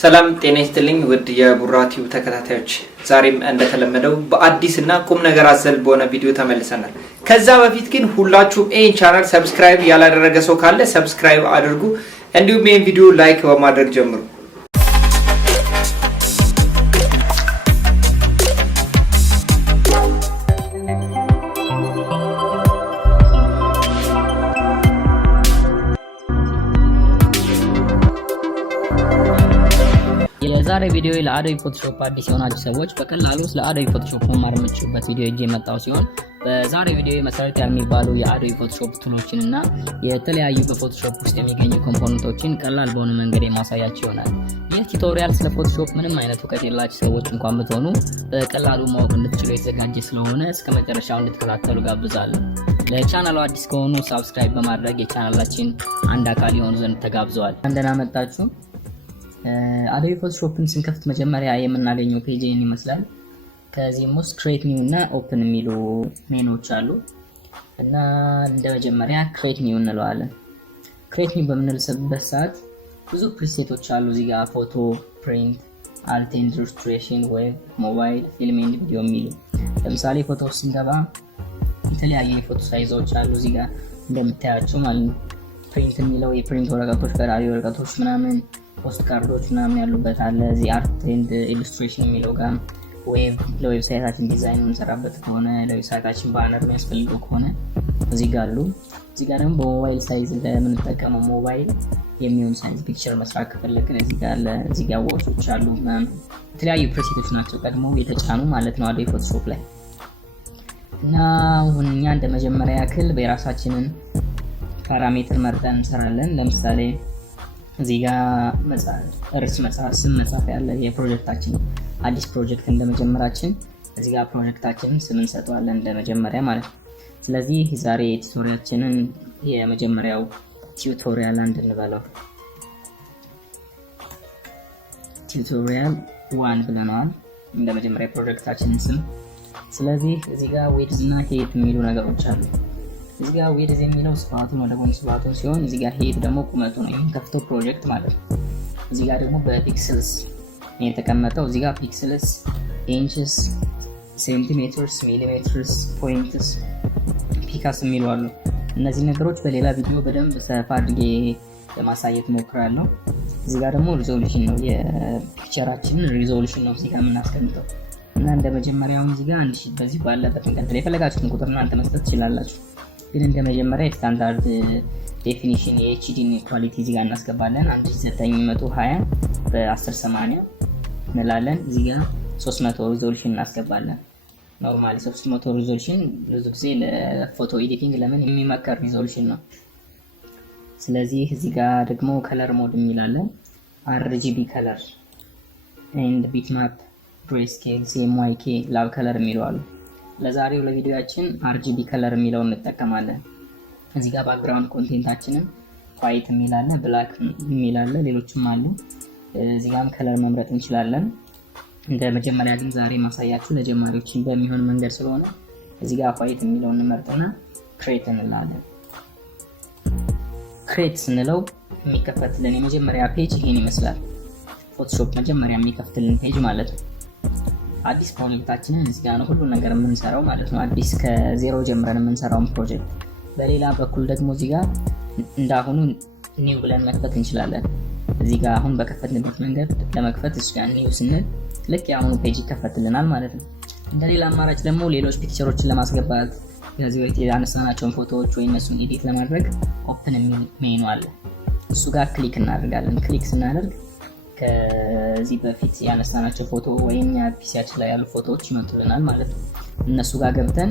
ሰላም ጤና ይስጥልኝ ውድ የቡራቲው ተከታታዮች፣ ዛሬም እንደተለመደው በአዲስና ቁም ነገር አዘል በሆነ ቪዲዮ ተመልሰናል። ከዛ በፊት ግን ሁላችሁም ይህን ቻናል ሰብስክራይብ ያላደረገ ሰው ካለ ሰብስክራይብ አድርጉ፣ እንዲሁም ይህን ቪዲዮ ላይክ በማድረግ ጀምሩ። ዛሬ ቪዲዮ ለአዶቢ ፎቶሾፕ አዲስ የሆናችሁ ሰዎች በቀላሉ ስለ አዶቢ ፎቶሾፕ መማር የምትችሉበት ቪዲዮ ይዤ የመጣው ሲሆን በዛሬ ቪዲዮ መሰረታዊ የሚባሉ የአዶቢ ፎቶሾፕ ቱሎችን እና የተለያዩ በፎቶሾፕ ውስጥ የሚገኙ ኮምፖነንቶችን ቀላል በሆነ መንገድ የማሳያችሁ ይሆናል። ይህ ቱቶሪያል ስለ ፎቶሾፕ ምንም አይነት እውቀት የላችሁ ሰዎች እንኳን ብትሆኑ በቀላሉ ማወቅ እንድትችሉ የተዘጋጀ ስለሆነ እስከ መጨረሻው እንድትከታተሉ ጋብዛለሁ። ለቻናሉ አዲስ ከሆኑ ሰብስክራይብ በማድረግ የቻናላችን አንድ አካል ይሆኑ ዘንድ ተጋብዘዋል። እንደና መጣችሁ። አዶቢ ፎቶሾፕን ስንከፍት መጀመሪያ የምናገኘው ፔጅ ይህን ይመስላል። ከዚህም ውስጥ ክሬት ኒው እና ኦፕን የሚሉ ሜኖች አሉ እና እንደ መጀመሪያ ክሬት ኒው እንለዋለን። ክሬት ኒው በምንልበት ሰዓት ብዙ ፕሪሴቶች አሉ። እዚህ ጋር ፎቶ፣ ፕሪንት፣ አርት ኤንድ ኢሉስትሬሽን፣ ዌብ፣ ሞባይል፣ ፊልም ኤንድ ቪዲዮ የሚሉ ለምሳሌ ፎቶ ስንገባ የተለያዩ የፎቶ ሳይዞች አሉ እዚህ ጋር እንደምታያቸው ማለት ነው። ፕሪንት የሚለው የፕሪንት ወረቀቶች፣ በራሪ ወረቀቶች ምናምን ፖስት ካርዶች ምናምን ያሉበት አለ። እዚህ አርት ኤንድ ኢሉስትሬሽን የሚለው ጋር ዌብ ለዌብሳይታችን ዲዛይን የምንሰራበት ከሆነ ለዌብሳይታችን ባነር የሚያስፈልገው ከሆነ እዚህ ጋር አሉ። እዚህ ጋር ደግሞ በሞባይል ሳይዝ ለምንጠቀመው ሞባይል የሚሆን ሳይዝ ፒክቸር መስራት ከፈለግን እዚህ ጋር ዋቾች አሉ ምናምን የተለያዩ ፕሬሴቶች ናቸው ቀድሞ የተጫኑ ማለት ነው አዶቢ ፎቶሾፕ ላይ። እና አሁን እኛ እንደ መጀመሪያ ያክል በራሳችንን ፓራሜትር መርጠን እንሰራለን። ለምሳሌ እዚህ ጋር ስም መጻፍ ያለ የፕሮጀክታችን አዲስ ፕሮጀክት እንደመጀመራችን እዚህ ጋር ፕሮጀክታችንን ስም እንሰጠዋለን እንደመጀመሪያ ማለት ነው። ስለዚህ ዛሬ ቱቶሪያችንን የመጀመሪያው ቲዩቶሪያል አንድ እንበለው ቲዩቶሪያል 1 ብለናል እንደመጀመሪያ ፕሮጀክታችንን ስም። ስለዚህ እዚህ ጋር ዊድዝ እና ሄይት የሚሉ ነገሮች አሉ። እዚህ ጋር ዊድዝ የሚለው ስፋቱን ወደ ጎን ስፋቱን ሲሆን እዚህ ጋር ሄይት ደግሞ ቁመቱ ነው የሚከፍተው ፕሮጀክት ማለት ነው። እዚህ ጋር ደግሞ በፒክስልስ የተቀመጠው እዚህ ጋር ፒክስልስ፣ ኢንችስ፣ ሴንቲሜትርስ፣ ሚሊሜትርስ፣ ፖይንትስ፣ ፒካስ የሚሉ አሉ። እነዚህ ነገሮች በሌላ ቪዲዮ በደንብ ሰፋ አድርጌ ለማሳየት ሞክራለሁ። እዚህ ጋር ደግሞ ሪዞሉሽን ነው የፒክቸራችንን ሪዞሉሽን ነው እዚህ ጋር የምናስቀምጠው እና እንደ መጀመሪያውም እዚህ ጋር አንድ ሺት በዚህ ባለበት እንቀጥል። የፈለጋችሁትን ቁጥር እናንተ መስጠት ትችላላችሁ። ግን እንደ መጀመሪያ የስታንዳርድ ዴፊኒሽን የኤችዲ ኳሊቲ እዚህ ጋር እናስገባለን። 1920 በ1080 እንላለን። እዚህ ጋር 300 ሪዞሉሽን እናስገባለን። ኖርማሊ 300 ሪዞሉሽን ብዙ ጊዜ ለፎቶ ኤዲቲንግ ለምን የሚመከር ሪዞሉሽን ነው። ስለዚህ እዚህ ጋር ደግሞ ከለር ሞድ የሚላለን RGB ከለር ኤንድ ቢትማፕ፣ ግሬስኬል፣ CMYK፣ ላቭ ከለር የሚለው አሉ። ለዛሬው ለቪዲዮአችን RGB ከለር የሚለውን እንጠቀማለን። እዚህ ጋር ባክግራውንድ ኮንቴንታችንን ዋይት የሚላለ፣ ብላክ የሚላለ፣ ሌሎችም አሉ። እዚህ ጋርም ከለር መምረጥ እንችላለን። እንደ መጀመሪያ ግን ዛሬ ማሳያችሁ ለጀማሪዎች በሚሆን መንገድ ስለሆነ እዚህ ጋር ዋይት የሚለውን እንመርጥና ክሬት እንላለን። ክሬት ስንለው የሚከፈትልን የመጀመሪያ ፔጅ ይሄን ይመስላል። ፎቶሾፕ መጀመሪያ የሚከፍትልን ፔጅ ማለት ነው። አዲስ ፕሮጀክታችንን እዚህ ጋር ነው ሁሉ ነገር የምንሰራው ማለት ነው። አዲስ ከዜሮ ጀምረን የምንሰራውን ፕሮጀክት። በሌላ በኩል ደግሞ እዚህ ጋር እንዳሁኑ ኒው ብለን መክፈት እንችላለን። እዚህ ጋር አሁን በከፈትንበት መንገድ ለመክፈት እዚህ ጋር ኒው ስንል ልክ የአሁኑ ፔጅ ይከፈትልናል ማለት ነው። እንደሌላ አማራጭ ደግሞ ሌሎች ፒክቸሮችን ለማስገባት ከዚህ በፊት ያነሳናቸውን ፎቶዎች ወይ እነሱን ኤዲት ለማድረግ ኦፕን የሚል ሜኑ አለ። እሱ ጋር ክሊክ እናደርጋለን። ክሊክ ስናደርግ ከዚህ በፊት ያነሳናቸው ፎቶ ወይም ፒሲያችን ላይ ያሉ ፎቶዎች ይመጡልናል ማለት ነው። እነሱ ጋር ገብተን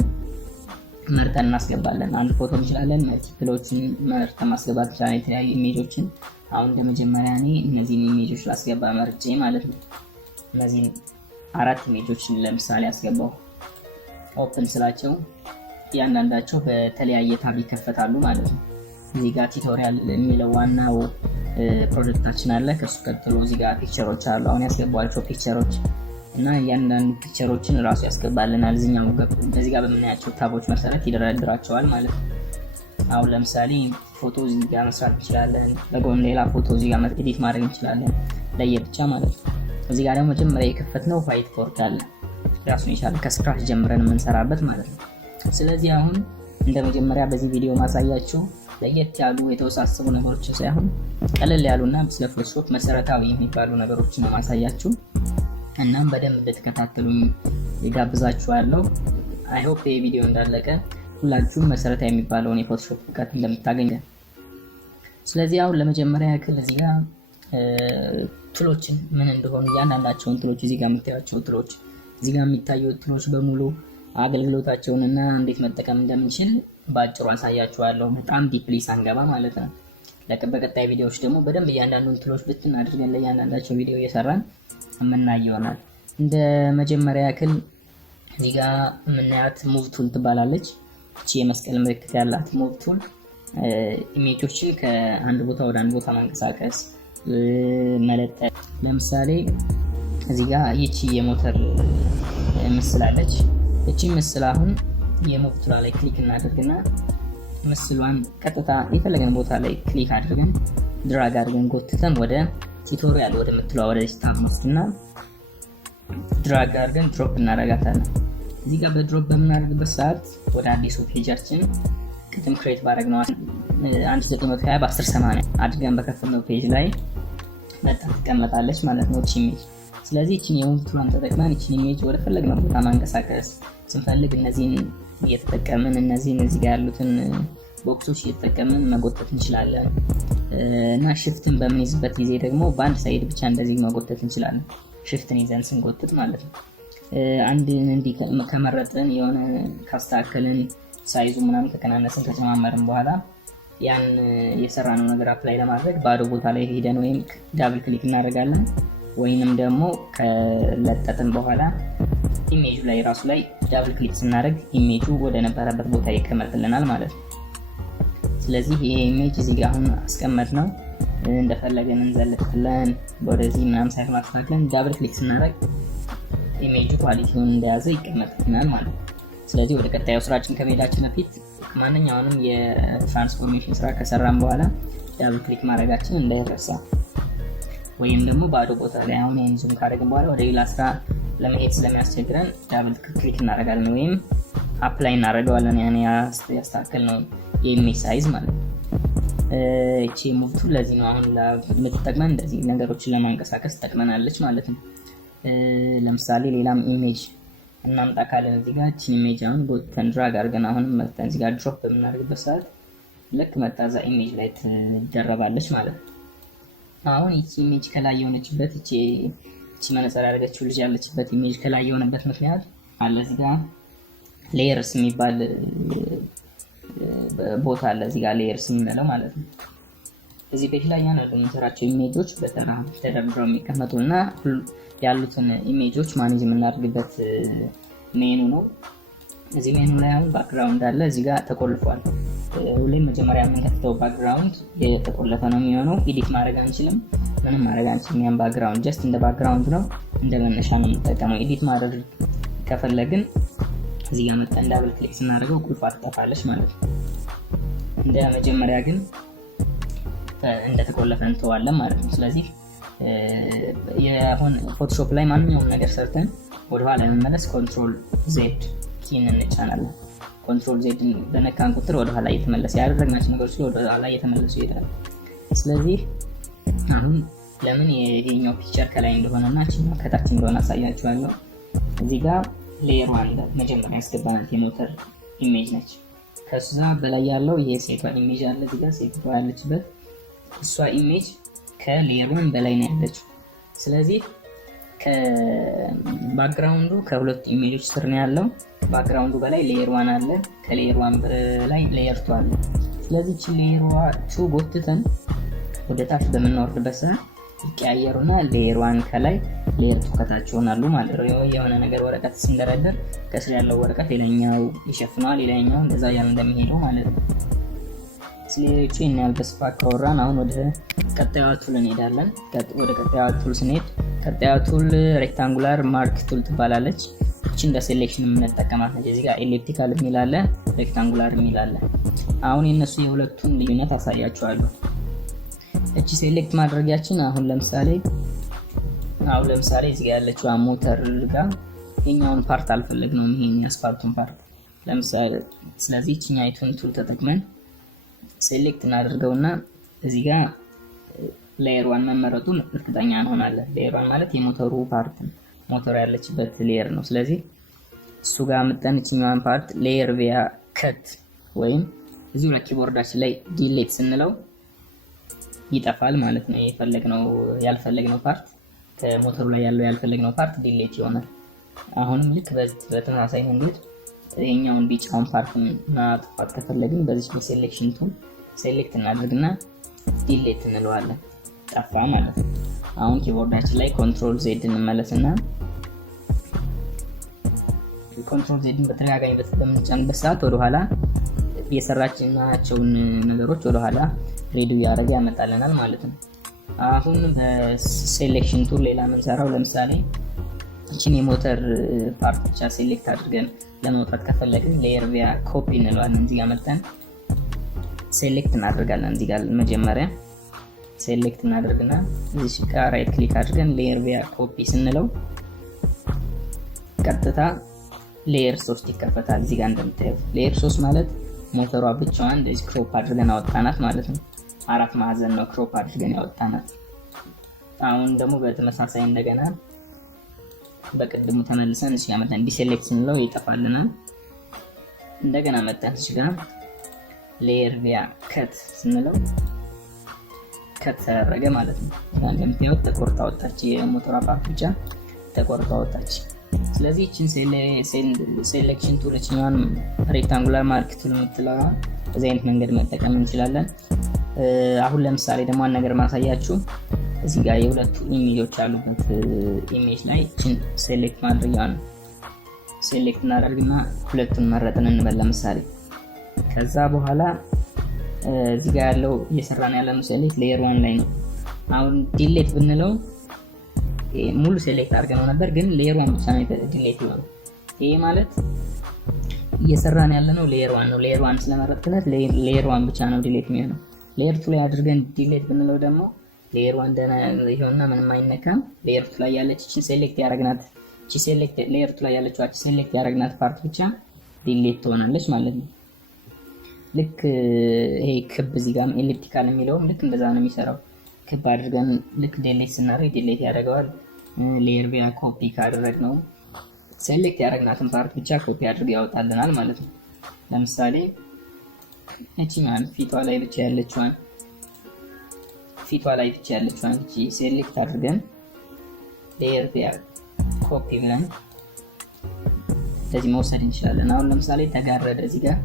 መርጠን እናስገባለን። አንድ ፎቶ እንችላለን፣ መልቲፕሎችን መርጠን ማስገባት እንችላለን፣ የተለያዩ ኢሜጆችን። አሁን እንደመጀመሪያ እኔ እነዚህን ኢሜጆች ላስገባ መርጬ ማለት ነው። እነዚህን 4 ኢሜጆችን ለምሳሌ አስገባው። ኦፕን ስላቸው እያንዳንዳቸው በተለያየ ታብ ይከፈታሉ ማለት ነው። እዚህ ጋር ቲዩቶሪያል የሚለው ዋናው ፕሮጀክታችን አለ። ከሱ ቀጥሎ እዚህ ጋር ፒክቸሮች አሉ። አሁን ያስገባቸው ፒክቸሮች እና እያንዳንዱ ፒክቸሮችን ራሱ ያስገባልናል። እዚህ ጋር በምናያቸው ታቦች መሰረት ይደረድራቸዋል ማለት ነው። አሁን ለምሳሌ ፎቶ እዚህ ጋር መስራት እንችላለን። በጎን ሌላ ፎቶ እዚህ ጋር ኤዲት ማድረግ እንችላለን። ለየብቻ ማለት ነው። እዚህ ጋር ደግሞ መጀመሪያ የከፈትነው ዋይት ቦርድ አለ ራሱን የቻለ ከስክራች ጀምረን የምንሰራበት ማለት ነው። ስለዚህ አሁን እንደ መጀመሪያ በዚህ ቪዲዮ ማሳያችሁ ለየት ያሉ የተወሳሰቡ ነገሮችን ሳይሆን ቀለል ያሉና ስለ ፎቶሾፕ መሰረታዊ የሚባሉ ነገሮችን ነው ማሳያችሁ። እናም በደንብ እንድትከታተሉኝ ይጋብዛችኋለሁ። አይ ሆፕ ይሄ ቪዲዮ እንዳለቀ ሁላችሁም መሰረታዊ የሚባለውን የፎቶሾፕ እውቀት እንደምታገኙ። ስለዚህ አሁን ለመጀመሪያ ያክል እዚህ ጋር ቱሎችን ምን እንደሆኑ እያንዳንዳቸውን ቱሎች እዚህ ጋር የምታዩቸው ቱሎች እዚህ ጋር የሚታዩት ቱሎች በሙሉ አገልግሎታቸውንና እንዴት መጠቀም እንደምንችል ባጭሩ አሳያችኋለሁ። በጣም ዲፕሊ ሳንገባ ማለት ነው። በቀጣይ ቪዲዮዎች ደግሞ በደንብ እያንዳንዱን ቱሎች ብትን አድርገን ለእያንዳንዳቸው ቪዲዮ እየሰራን የምናይ ይሆናል። እንደ መጀመሪያ ያክል እዚህ ጋር የምናያት ሙቭ ቱል ትባላለች። እቺ የመስቀል ምልክት ያላት ሙቭ ቱል ኢሜጆችን ከአንድ ቦታ ወደ አንድ ቦታ ማንቀሳቀስ፣ መለጠፍ። ለምሳሌ እዚህ ጋር ይቺ የሞተር ምስል አለች። እቺ ምስል አሁን የሙቭ ቱል ላይ ክሊክ እናደርግና ምስሏን ቀጥታ የፈለገን ቦታ ላይ ክሊክ አድርገን ድራግ አድርገን ጎትተን ወደ ቱቶሪያል ወደ ምትሏ ወደ ስታፍ መስክና ድራግ አድርገን ድሮፕ እናደርጋታለን። እዚህ ጋር በድሮፕ በምናደርግበት ሰዓት ወደ አዲሱ ፔጃችን ቅድም ክሬት ባደረግነው 1920 በ1080 አድርገን በከፈትነው ፔጅ ላይ መጣ ትቀመጣለች ማለት ነው እቺ ኢሜጅ። ስለዚህ እቺን የሙቭ ቱልን ተጠቅመን እቺን ኢሜጅ ወደ ፈለግነው ቦታ ማንቀሳቀስ ስንፈልግ እነዚህን እየተጠቀምን እነዚህን እዚህ ጋር ያሉትን ቦክሶች እየተጠቀምን መጎተት እንችላለን። እና ሽፍትን በምንይዝበት ጊዜ ደግሞ በአንድ ሳይድ ብቻ እንደዚህ መጎተት እንችላለን። ሽፍትን ይዘን ስንጎትት ማለት ነው። አንድ እንዲህ ከመረጥን የሆነ ካስተካከልን ሳይዙ ምናምን ከቀናነስን ከጨማመርን በኋላ ያን የሰራነው ነገር አፕላይ ለማድረግ ባዶ ቦታ ላይ ሄደን ወይም ዳብል ክሊክ እናደርጋለን ወይንም ደግሞ ከለጠጥን በኋላ ኢሜጁ ላይ ራሱ ላይ ዳብል ክሊክ ስናደርግ ኢሜጁ ወደ ነበረበት ቦታ ይቀመጥልናል ማለት ነው። ስለዚህ ይሄ ኢሜጅ እዚህ ጋር አሁን አስቀመጥነው እንደፈለገን እንዘልጥለን ወደዚህ ምናምን ሳይሆን አስተካክለን ዳብል ክሊክ ስናደርግ ኢሜጁ ኳሊቲውን እንደያዘ ይቀመጥልናል ማለት ነው። ስለዚህ ወደ ቀጣዩ ስራችን ከመሄዳችን በፊት ማንኛውንም የትራንስፎርሜሽን ስራ ከሰራን በኋላ ዳብል ክሊክ ማድረጋችን እንዳይረሳ፣ ወይም ደግሞ ባዶ ቦታ ላይ አሁን ይሄን ዙም ካደረግን በኋላ ወደ ሌላ ስራ ለመሄድ ስለሚያስቸግረን ዳብል ክሊክ እናደርጋለን ወይም አፕላይ እናደርገዋለን። ያን ያስተካከልነው የኢሜጅ ሳይዝ ማለት ነው። እቺ ሙቭ ቱል ለዚህ ነው አሁን ለምትጠቅመን እንደዚህ ነገሮችን ለማንቀሳቀስ ተጠቅመናለች ማለት ነው። ለምሳሌ ሌላም ኢሜጅ እናምጣ ካለን እዚህ ጋር እቺን ኢሜጅ አሁን ጎትተን ድራግ አድርገን አሁን መጥተን እዚህ ጋር ድሮፕ በምናደርግበት ሰዓት ልክ መጣዛ ኢሜጅ ላይ ትደረባለች ማለት ነው። አሁን እቺ ኢሜጅ ከላይ የሆነችበት እቺ መነጽር ያደረገችው ልጅ ያለችበት ኢሜጅ ከላይ የሆነበት ምክንያት አለ። እዚህ ጋር ሌየርስ የሚባል ቦታ አለ። እዚህ ጋር ሌየርስ የምንለው ማለት ነው። እዚህ ፔጅ ላይ ያሉ የምንሰራቸው ኢሜጆች በተራ ተደርድረው የሚቀመጡና ያሉትን ኢሜጆች ማኔጅ የምናደርግበት ሜኑ ነው። እዚህ ሜኑ ላይ አሁን ባክግራውንድ አለ። እዚህ ጋር ተቆልፏል። ሁሌም መጀመሪያ የምንከፍተው ባክግራውንድ የተቆለፈ ነው የሚሆነው። ኤዲት ማድረግ አንችልም፣ ምንም ማድረግ አንችልም። ያን ባክግራውንድ ጀስት እንደ ባክግራውንድ ነው፣ እንደ መነሻ ነው የምንጠቀመው። ኤዲት ማድረግ ከፈለግን እዚህ ጋር መጣን ዳብል ክሊክ ስናደርገው ቁልፏ ትጠፋለች ማለት ነው። እንደ መጀመሪያ ግን እንደተቆለፈ እንተዋለን ማለት ነው። ስለዚህ የሆነ ፎቶሾፕ ላይ ማንኛውም ነገር ሰርተን ወደኋላ ለመመለስ ኮንትሮል ዜድ ኪን እንጫናለን። ኮንትሮል ዜድ በነካን ቁጥር ወደኋላ እየተመለሰ ያደረግናቸው ነገሮች ወደኋላ እየተመለሱ ይሄዳል። ስለዚህ አሁን ለምን የኛው ፒክቸር ከላይ እንደሆነና እቺኛው ከታች እንደሆነ አሳያችኋለሁ። እዚህ ጋር ሌየር ዋን መጀመሪያ ያስገባናት የሞተር ኢሜጅ ነች። ከዛ በላይ ያለው ይሄ ሴቷ ኢሜጅ አለ። እዚህ ጋር ሴቷ ያለችበት እሷ ኢሜጅ ከሌየር ዋን በላይ ነው ያለችው። ስለዚህ ከባክግራውንዱ ከሁለት ኢሜጆች ስር ነው ያለው። ባክግራውንዱ በላይ ሌየር ዋን አለ፣ ከሌየር ዋን በላይ ሌየር ቱ አለ። ስለዚህ እቺ ሌየር ቱ ጎትተን ወደ ታች በምንወርድበት ሰዓት ይቀያየሩና ሌየር ዋን ከላይ ሌየር ቱ ከታች ይሆናሉ ማለት ነው። የሆነ ነገር ወረቀት ሲንደረደር ከስር ያለው ወረቀት ሌላኛው ይሸፍነዋል፣ ሌላኛው እንደዛ ያለ እንደሚሄደው ማለት ነው። ስለዚህ እናል በስፋት ካወራን አሁን ወደ ቀጣዩ ቱል እንሄዳለን። ወደ ቀጣዩ ቱል ስንሄድ ቀጣዩ ቱል ሬክታንጉላር ማርክ ቱል ትባላለች። እቺ እንደ ሴሌክሽን የምንጠቀማት ነው። እዚህ ጋር ኤሊፕቲካል የሚል አለ፣ ሬክታንጉላር የሚል አለ። አሁን የነሱ የሁለቱን ልዩነት አሳያችኋለሁ። እቺ ሴሌክት ማድረጊያችን አሁን ለምሳሌ አሁን ለምሳሌ እዚህ ጋር ያለችው ሞተር ጋር የኛውን ፓርት አልፈለግነውም፣ ይሄን የአስፋልቱን ፓርት ለምሳሌ። ስለዚህ እቺኛይቱን ቱል ተጠቅመን ሴሌክት እናደርገውና እዚህ ጋር ሌየር 1 መመረጡን እርግጠኛ እንሆናለን። ሌየር 1 ማለት የሞተሩ ፓርት ነው፣ ሞተሩ ያለችበት ሌየር ነው። ስለዚህ እሱ ጋር መጣን እቺኛዋን ፓርት ሌየር ቪያ ከት ወይም እዚሁ ለኪቦርዳችን ላይ ዲሌት ስንለው ይጠፋል ማለት ነው። የፈለግነው ያልፈለግነው ፓርት ከሞተሩ ላይ ያለው ያልፈለግነው ፓርት ዲሌት ይሆናል። አሁንም ልክ በተመሳሳይ መንገድ የኛውን ቢጫውን ፓርት ማጥፋት ከፈለግን በዚህ በሴሌክሽን ቱል ሴሌክት እናድርግና ዲሌት እንለዋለን። ጠፋ ማለት ነው። አሁን ኪቦርዳችን ላይ ኮንትሮል ዜድ እንመለስና ኮንትሮል ዜድን በተደጋጋሚ በምንጫንበት ሰዓት ወደ ኋላ የሰራችናቸውን ነገሮች ወደ ኋላ ሬዲዮ ያደርጋ ያመጣልናል ማለት ነው። አሁን በሴሌክሽን ቱል ሌላ የምንሰራው ለምሳሌ እቺን የሞተር ፓርት ብቻ ሴሌክት አድርገን ለማውጣት ከፈለግን ሌየር ቪያ ኮፒ እንለዋለን። እዚህ ጋር መጣን ሴሌክት እናደርጋለን። እዚህ ጋር መጀመሪያ ሴሌክት እናደርግና እዚህ ጋር ራይት ክሊክ አድርገን ሌየር ቪያ ኮፒ ስንለው ቀጥታ ሌየር 3 ይከፈታል። እዚህ ጋር እንደምታዩት ሌየር 3 ማለት ሞተሯ ብቻዋን እንደዚህ ክሮፕ አድርገን አወጣናት ማለት ነው። 4 ማዕዘን ነው ክሮፕ አድርገን ያወጣናት። አሁን ደግሞ በተመሳሳይ እንደገና በቅድሙ ተመልሰን እዚህ ጋር መጣን ዲሴሌክት ስንለው ይጠፋልናል። እንደገና መጣን እዚህ ጋር ሌየር ቪያ ከት ስንለው ከት ተደረገ ማለት ነው። እንደምታዩት ተቆርጣ ወጣች፣ የሞተሯ ፓርት ብቻ ተቆርጣ ወጣች። ስለዚህ እቺን ሴሌክሽን ቱል እቺን ሬክታንጉላር ማርክ ቱል የምትለዋ በዚህ አይነት መንገድ መጠቀም እንችላለን። አሁን ለምሳሌ ደግሞ አንድ ነገር ማሳያችሁ እዚህ ጋር የሁለቱ ኢሜጆች ያሉበት ኢሜጅ ላይ እቺን ሴሌክት ማድረጊያ ነው። ሴሌክት እናደርግና ሁለቱን መረጥን እንበል ለምሳሌ። ከዛ በኋላ እዚህ ጋር ያለው እየሰራን ያለነው ሴሌክት ሌየር 1 ላይ ነው። አሁን ዲሌት ብንለው ሙሉ ሴሌክት አድርገነው ነበር፣ ግን ሌየር 1 ብቻ ነው ዲሌት ይሆናል። ይሄ ማለት እየሰራን ያለነው ሌየር 1 ነው። ሌየር 1 ስለመረጥኩለት ሌየር 1 ብቻ ነው ዲሌት የሚሆነው። ሌየር 2 ላይ አድርገን ዲሌት ብንለው ደግሞ ሌየር 1 ደና ይሆንና ምንም አይነካም። ሌየር 2 ላይ ያለች እቺ ሴሌክት ያደረግናት እቺ ሴሌክት ሌየር 2 ላይ ያለችው እቺ ሴሌክት ያደረግናት ፓርት ብቻ ዲሌት ትሆናለች ማለት ነው። ልክ ይሄ ክብ እዚህ ጋር ኤሊፕቲካል የሚለውም ልክ እንደዛ ነው የሚሰራው። ክብ አድርገን ልክ ዲሌት ስናደርግ ዲሌት ያደርገዋል። ሌየር ቪያ ኮፒ ካደረግነው ሴሌክት ያደረግናትን ፓርት ብቻ ኮፒ አድርገው ያወጣልናል ማለት ነው። ለምሳሌ እቺን ፊቷ ላይ ብቻ ያለችዋን እቺ ሴሌክት አድርገን ሌየር ቪያ ኮፒ ብለን እንደዚህ መውሰድ እንችላለን። አሁን ለምሳሌ ተጋረደ እዚህ ጋር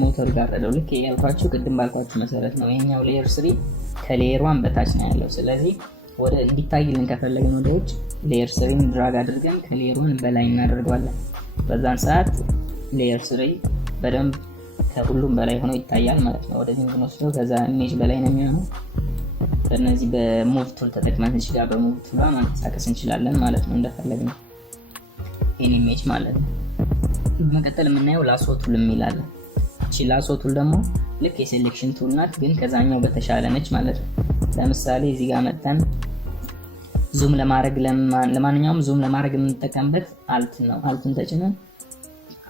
ሞተር ጋረደው። ልክ ያልኳችሁ ቅድም ባልኳችሁ መሰረት ነው። ይሄኛው ሌየር 3 ከሌየር 1 በታች ነው ያለው። ስለዚህ ወደ እንዲታይልን ከፈለግን ወደ ውጭ ሌየር 3ን ድራግ አድርገን ከሌየር 1 በላይ እናደርገዋለን። በዛን ሰዓት ሌየር 3 በደንብ ከሁሉም በላይ ሆኖ ይታያል ማለት ነው። ወደዚህ ብንወስደው ከዛ ኢሜጅ በላይ ነው የሚሆነው። በእነዚህ በሙቭ ቱል ተጠቅመን እዚህ ጋር በሙቭ ቱል ማንቀሳቀስ እንችላለን ማለት ነው እንደፈለግን ይሄን ኢሜጅ ማለት ነው። በመቀጠል የምናየው ላሶ ቱል የሚላል። እቺ ላሶ ቱል ደግሞ ልክ የሴሌክሽን ቱል ናት፣ ግን ከዛኛው በተሻለ ነች ማለት ነው። ለምሳሌ እዚህ ጋር መጣን ዙም ለማድረግ ለማንኛውም ዙም ለማድረግ የምንጠቀምበት አልት ነው።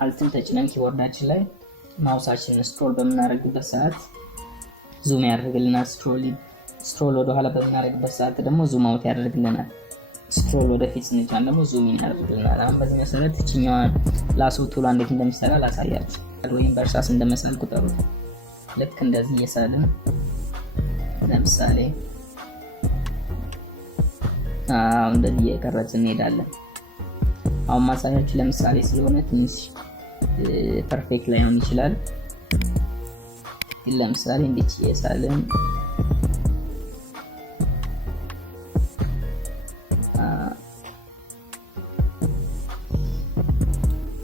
አልትን ተጭነን ኪቦርዳችን ላይ ማውሳችንን ስክሮል በምናደርግበት ሰዓት ዙም ያደርግልናል። ስክሮል ወደ ኋላ በምናደርግበት ሰዓት ደግሞ ዙም አውት ያደርግልናል። ስክሮል ወደፊት ስንጫን ደግሞ ዙም ያደርግልናል። አሁን በዚህ መሰረት እቺኛዋን ላሶ ቱል እንዴት እንደሚሰራ ላሳያችሁ። ወይም በእርሳስ እንደመሳል ቁጠሩት። ልክ እንደዚህ እየሳልን ለምሳሌ እንደዚህ እየቀረጽን እንሄዳለን። አሁን ማሳያችሁ ለምሳሌ ስለሆነ ትንሽ ፐርፌክት ላይሆን ይችላል። ለምሳሌ እንዴት እየሳልን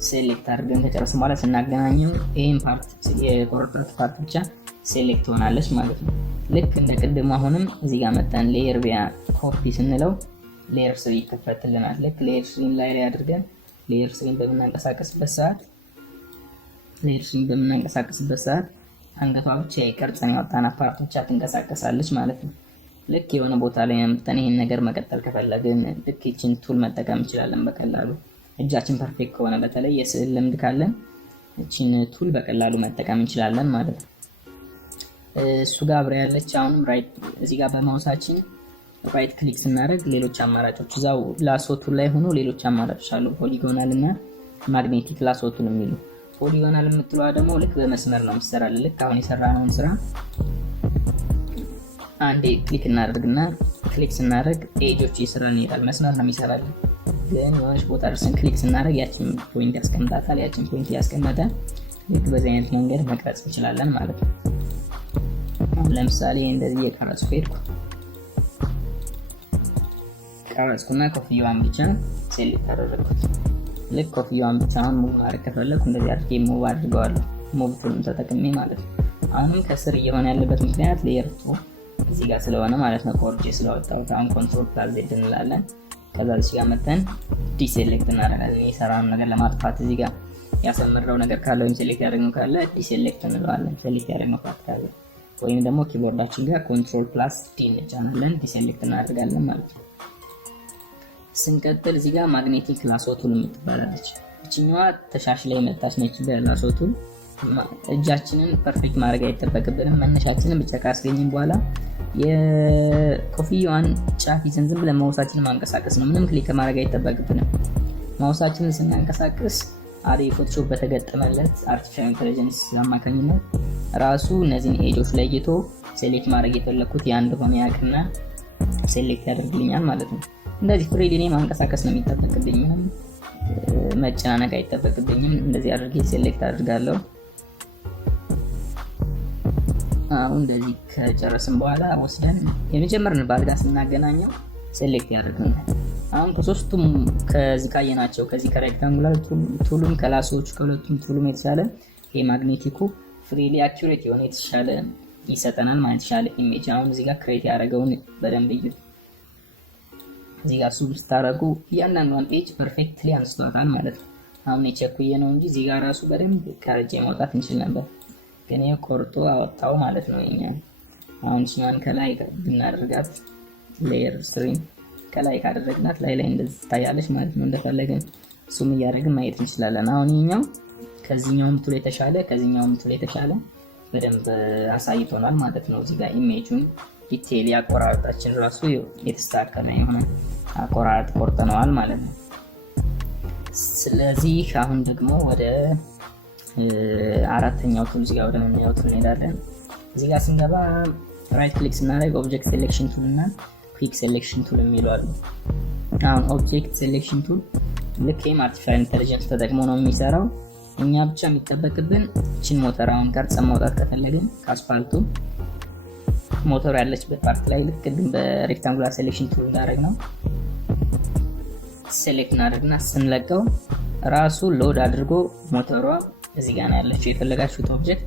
ሴሌክት አድርገን ከጨረስን በኋላ ስናገናኘው ይሄን ፓርት የቆረጥናት ፓርት ብቻ ሴሌክት ሆናለች ማለት ነው። ልክ እንደ ቅድሙ አሁንም እዚህ ጋር መጣን ሌየር ቪያ ኮፒ ስንለው ሌየር 3 ይከፈትልናል። ልክ ሌየር 3 ላይ አድርገን ሌየር 3 በምናንቀሳቀስበት ሰዓት አንገቷ ብቻ የቀርጸን ያወጣናት ፓርት ብቻ ትንቀሳቀሳለች ማለት ነው። ልክ የሆነ ቦታ ላይ አምጥተን ይሄን ነገር መቀጠል ከፈለግን ልክ ይችን ቱል መጠቀም እንችላለን በቀላሉ። እጃችን ፐርፌክት ከሆነ በተለይ የስዕል ልምድ ካለን ይችን ቱል በቀላሉ መጠቀም እንችላለን ማለት ነው። እሱ ጋር አብራ ያለች አሁንም ራይት እዚህ ጋር በማውሳችን ራይት ክሊክ ስናደርግ ሌሎች አማራጮች እዛው ላሶ ቱል ላይ ሆኖ ሌሎች አማራጮች አሉ። ፖሊጎናል እና ማግኔቲክ ላሶ ቱል የሚሉ። ፖሊጎናል የምትለዋ ደግሞ ልክ በመስመር ነው የምትሰራልን። ልክ አሁን የሰራነውን ስራ አንዴ ክሊክ እናደርግና ክሊክ ስናደርግ ኤጆች ይሰራል ይላል። መስመር ነው የሚሰራልን። ግን የሆነች ቦታ ደርሰን ክሊክ ስናደርግ ያችን ፖይንት ያስቀምጣታል። ያችን ፖይንት ያስቀመጠ ልክ በዚህ አይነት መንገድ መቅረጽ እንችላለን ማለት ነው። አሁን ለምሳሌ እንደዚህ የቀረጽኩ ሄድኩ ቀረጽኩና ኮፍያዋን ብቻ ሴሌክት አደረግኩት። ልክ ኮፍያዋን ብቻ አሁን ሙቭ ማድረግ ከፈለኩ እንደዚህ አድርጌ ሙቭ አድርገዋለሁ። ሙቭ ቱልን ተጠቅሜ ማለት ነው። አሁንም ከስር እየሆነ ያለበት ምክንያት ሌየር ቱ እዚህ ጋር ስለሆነ ማለት ነው። ኮርጄ ስለወጣሁት አሁን ኮንትሮል ፕላስ ዜድ እንላለን። ከዛ እዚህ ጋር መተን ዲሴሌክት እናደርጋለን። የሰራነው ነገር ለማጥፋት እዚህ ጋር ያሰምረው ነገር ካለ ወይም ሴሌክት ያደረግነው ካለ ዲሴሌክት እንለዋለን። ሴሌክት ያደረግነው ካለ ወይም ደግሞ ኪቦርዳችን ጋር ኮንትሮል ፕላስ ዲ እንጫናለን፣ ዲሴሌክት እናደርጋለን ማለት ነው። ስንቀጥል እዚህ ጋር ማግኔቲክ ላሶ ቱል የምትባላለች እችኛዋ ተሻሽላ የመጣች ነች። በላሶ ቱል እጃችንን ፐርፌክት ማድረግ አይጠበቅብንም። መነሻችንን ብቻ ካስገኝን በኋላ የኮፍያዋን ጫፍ ይዘን ዝም ብለን ማውሳችንን ማንቀሳቀስ ነው። ምንም ክሊክ ማድረግ አይጠበቅብንም። ማውሳችንን ስናንቀሳቀስ አዶቤ ፎቶሾፕ በተገጠመለት አርቲፊሻል ኢንተለጀንስ አማካኝነት ራሱ እነዚህን ኤጆች ለይቶ ሴሌክት ማድረግ የፈለኩት የአንድ ሆነ ያቅና ሴሌክት ያደርግልኛል ማለት ነው። እንደዚህ ፍሪሊ እኔ ማንቀሳቀስ ነው የሚጠበቅብኝ። ምንም መጨናነቅ አይጠበቅብኝም። እንደዚህ አድርጌ ሴሌክት አድርጋለሁ። አሁን እንደዚህ ከጨረስን በኋላ ወስደን የመጀመሪያውን ባልጋ ስናገናኘው ሴሌክት ያደርግልናል። አሁን ከሶስቱም ከዚህ ካየናቸው ከዚህ ከሬክታንጉላር ቱሉም ከላሶቹ ከሁለቱም ቱሉም የተሻለ ይሄ ማግኔቲኩ ፍሪሊ አኩሬት የሆነ የተሻለ ይሰጠናል ማለት የተሻለ ኢሜጅ። አሁን እዚህ ጋር ክሬት ያደረገውን በደንብ እዩ። እዚህ ጋር ሱብ ስታረጉ እያንዳንዷን ኤጅ ፐርፌክትሊ አንስቷታል ማለት ነው። አሁን የቸኩዬ ነው እንጂ እዚህ ጋር ራሱ በደንብ ቀርጬ ማውጣት እንችል ነበር፣ ግን ይሄ ቆርጦ አወጣው ማለት ነው። የኛ አሁን እኛን ከላይ ብናደርጋት ሌየር ስትሪም ከላይ ካደረግናት ላይ እንደዚህ ታያለች ማለት ነው። እንደፈለገን ሱም እያደረግን ማየት እንችላለን። አሁን ይሄኛው ከዚህኛውም ቱል የተሻለ ከዚህኛውም ቱል የተሻለ በደንብ አሳይቶናል ማለት ነው። እዚህ ጋር ኢሜጁን ዲቴይል ያቆራረጣችን ራሱ የተስተካከለ የሆነ አቆራረጥ ቆርጠነዋል ማለት ነው። ስለዚህ አሁን ደግሞ ወደ አራተኛው ቱል እዚህ ጋር ወደ ምናየው ቱል እንሄዳለን። እዚህ ጋር ስንገባ ራይት ክሊክ ስናደርግ ኦብጀክት ሴሌክሽን ቱል እና ኩዊክ ሴሌክሽን ቱል የሚሉ አሉ። አሁን ኦብጀክት ሴሌክሽን ቱል ልክ አርቲፊሻል ኢንተለጀንስ ተጠቅሞ ነው የሚሰራው። እኛ ብቻ የሚጠበቅብን እቺን ሞተር አሁን ቀርጸን ማውጣት ከፈለግን ከአስፋልቱ ሞተሩ ያለችበት ፓርት ላይ ልክ ግን በሬክታንጉላር ሴሌክሽን ቱል እንዳደረግ ነው ሴሌክት እናደርግና ስንለቀው ራሱ ሎድ አድርጎ ሞተሯ እዚህ ጋር ነው ያለችው የፈለጋችሁት ኦብጀክት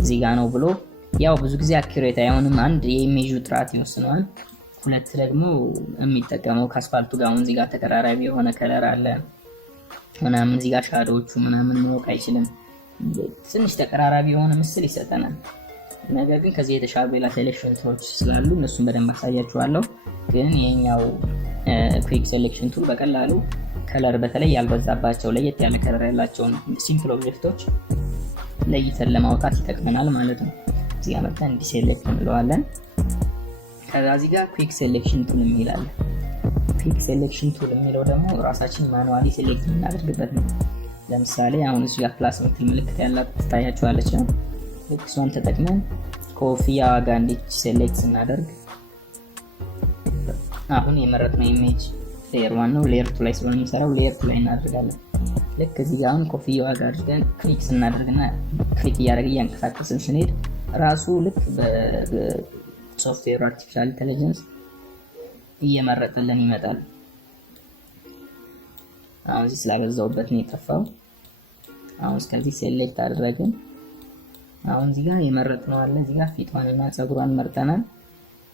እዚህ ጋር ነው ብሎ ያው ብዙ ጊዜ አኩሬት አይሆንም። አንድ የኢሜጁ ጥራት ይወስነዋል። ሁለት ደግሞ የሚጠቀመው ከአስፋልቱ ጋር አሁን እዚህ ጋር ተቀራራቢ የሆነ ከለር አለ ምናምን እዚህ ጋር ሻዶዎቹ ምናምን ማወቅ አይችልም። ትንሽ ተቀራራቢ የሆነ ምስል ይሰጠናል። ነገር ግን ከዚህ የተሻሉ ሌላ ሴሌክሽን ቱሎች ስላሉ እነሱን በደንብ አሳያችኋለሁ። ግን የኛው ኩዊክ ሴሌክሽን ቱል በቀላሉ ከለር በተለይ ያልበዛባቸው ለየት ያለ ከለር ያላቸውን ሲምፕል ኦብጀክቶች ለይተን ለማውጣት ይጠቅመናል ማለት ነው። እዚህ ጋር መጥተን ዲሴሌክት እንለዋለን። ከዛ እዚህ ጋር ኩዊክ ሴሌክሽን ቱል የሚላል። ኩዊክ ሴሌክሽን ቱል የሚለው ደግሞ ራሳችን ማኑዋሊ ሴሌክት የምናደርግበት ነው። ለምሳሌ አሁን እዚህ ጋር ፕላስ ምልክት ያላት ትታያችኋለች ነው። እሷን ተጠቅመን ኮፍያ ጋር እንዲች ሴሌክት ስናደርግ አሁን የመረጥነው ኢሜጅ ሌየር 1 ነው። ሌየር 2 ላይ ስለሆነ የሚሰራው ሌየር 2 ላይ እናደርጋለን። ልክ እዚህ ጋር አሁን ኮፍያዋ ጋር አድርገን ክሊክ ስናደርግና ክሊክ እያደረግን እያንቀሳቀስን ስንሄድ ራሱ ልክ በሶፍትዌር አርቲፊሻል ኢንተለጀንስ እየመረጠልን ይመጣል። አሁን እዚህ ስላበዛውበት ነው የጠፋው። አሁን እስከዚህ ሴሌክት አደረግን። አሁን እዚህ ጋር የመረጥነው አለ። እዚህ ጋር ፊቷንና ፀጉሯን መርጠናል።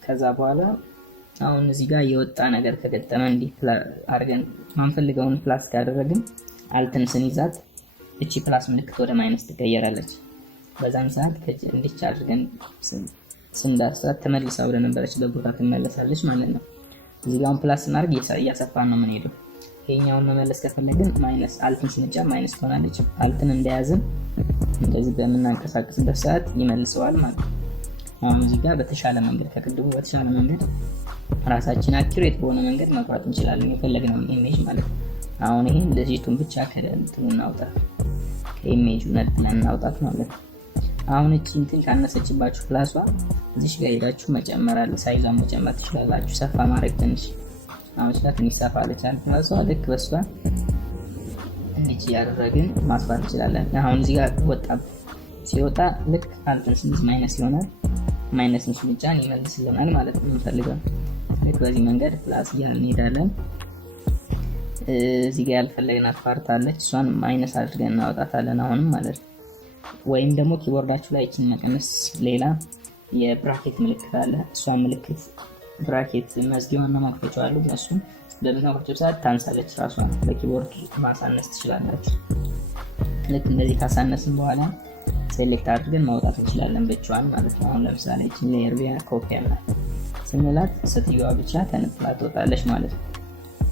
ከዛ በኋላ አሁን እዚህ ጋር የወጣ ነገር ከገጠመ እንዲህ አድርገን ማንፈልገውን ፕላስ ካደረግን አልትን ስንይዛት እቺ ፕላስ ምልክት ወደ ማይነስ ትቀየራለች። በዛን ሰዓት እንዲች አድርገን ስንዳስሳት ተመልሳ ወደ ነበረችበት ቦታ ትመለሳለች ማለት ነው። እዚህ ጋር ፕላስ ስናደርግ እያሰፋን ነው የምንሄደው። ይሄኛውን መመለስ ከፈለግን ማይነስ አልትን ስንጫን ማይነስ ትሆናለች። አልትን እንደያዝን እንደዚህ በምናንቀሳቀስበት ሰዓት ይመልሰዋል ማለት ነው። አሁን እዚህ ጋር በተሻለ መንገድ ከቅድሙ በተሻለ መንገድ ራሳችን አኪዩሬት በሆነ መንገድ መቁረጥ እንችላለን የፈለግነው ኢሜጅ ማለት ነው። አሁን ይሄን ለጂቱን ብቻ ከእንትኑ እናውጣት፣ ከኢሜጁ ነጥለን እናውጣት ማለት ነው። አሁን እቺ እንትን ካነሰችባችሁ ፕላሷ እዚህ ጋር ሄዳችሁ መጨመር አለ፣ ሳይዟን መጨመር ትችላላችሁ። ሰፋ ማድረግ ትንሽ አሁን ትንሽ ሰፋ አለች ፕላሷ። ልክ በሷ እንዴት ያደረግን ማስፋት እንችላለን። አሁን እዚህ ጋር ወጣ ሲወጣ ልክ አልትን ስንት ማይነስ ይሆናል። ማይነስን ስንጫን ይመልስልናል ማለት ነው የምንፈልገው። ልክ በዚህ መንገድ ፕላስ እያልን እንሄዳለን። እዚህ ጋር ያልፈለግናት ፓርት አለች፣ እሷን ማይነስ አድርገን እናወጣታለን አሁንም ማለት ነው። ወይም ደግሞ ኪቦርዳችሁ ላይ እቺን መቀነስ ሌላ የብራኬት ምልክት አለ። እሷን ምልክት ብራኬት መዝጊያዋና ማክፈቻው አሉ። እሱን በምናወጣው ሰዓት ታንሳለች ራሷ። በኪቦርድ ማሳነስ ትችላላችሁ። ልክ እንደዚህ ካሳነስን በኋላ ሴሌክት አድርገን ማውጣት እንችላለን ብቻዋን ማለት ነው። አሁን ለምሳሌ እቺን ሌየር ቪያ ኮፒ አለ ስንላት ስትይዋ ብቻ ተነጥላ ትወጣለች ማለት ነው።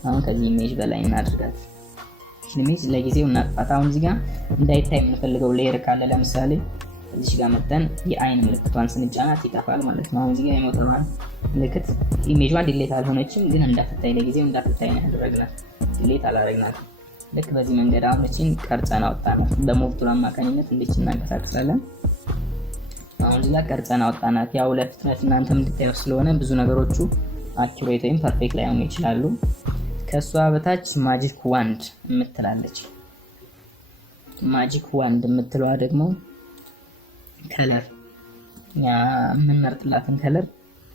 አሁን ከዚህ ኢሜጅ በላይ እናድርጋት። ኢሜጅ ለጊዜው እናጥፋት። አሁን እዚህ ጋር እንዳይታይ የምንፈልገው ሌየር ካለ ለምሳሌ እዚህ ጋር መተን የአይን ምልክቷን ስንጫናት ይጠፋል ማለት ነው። አሁን እዚህ ጋር የሞተሯን ምልክት ኢሜጇን ዲሌት አልሆነችም፣ ግን እንዳትታይ ለጊዜው እንዳትታይ ነው ያደረግናት። ዲሌት አላረግናት። ልክ በዚህ መንገድ አሁን እቺን ቀርጸን አወጣናት። በሙቭ ቱል አማካኝነት እንድች እናንቀሳቅሳለን። አሁን እዚህ ጋር ቀርጸን አወጣናት። ያው ለፍጥነት እናንተም እንድታዩ ስለሆነ ብዙ ነገሮቹ አኪዩሬት ወይም ፐርፌክት ላይሆኑ ይችላሉ። ከሷ በታች ማጂክ ዋንድ የምትላለች። ማጂክ ዋንድ የምትለዋ ደግሞ ከለር የምንመርጥላትን ከለር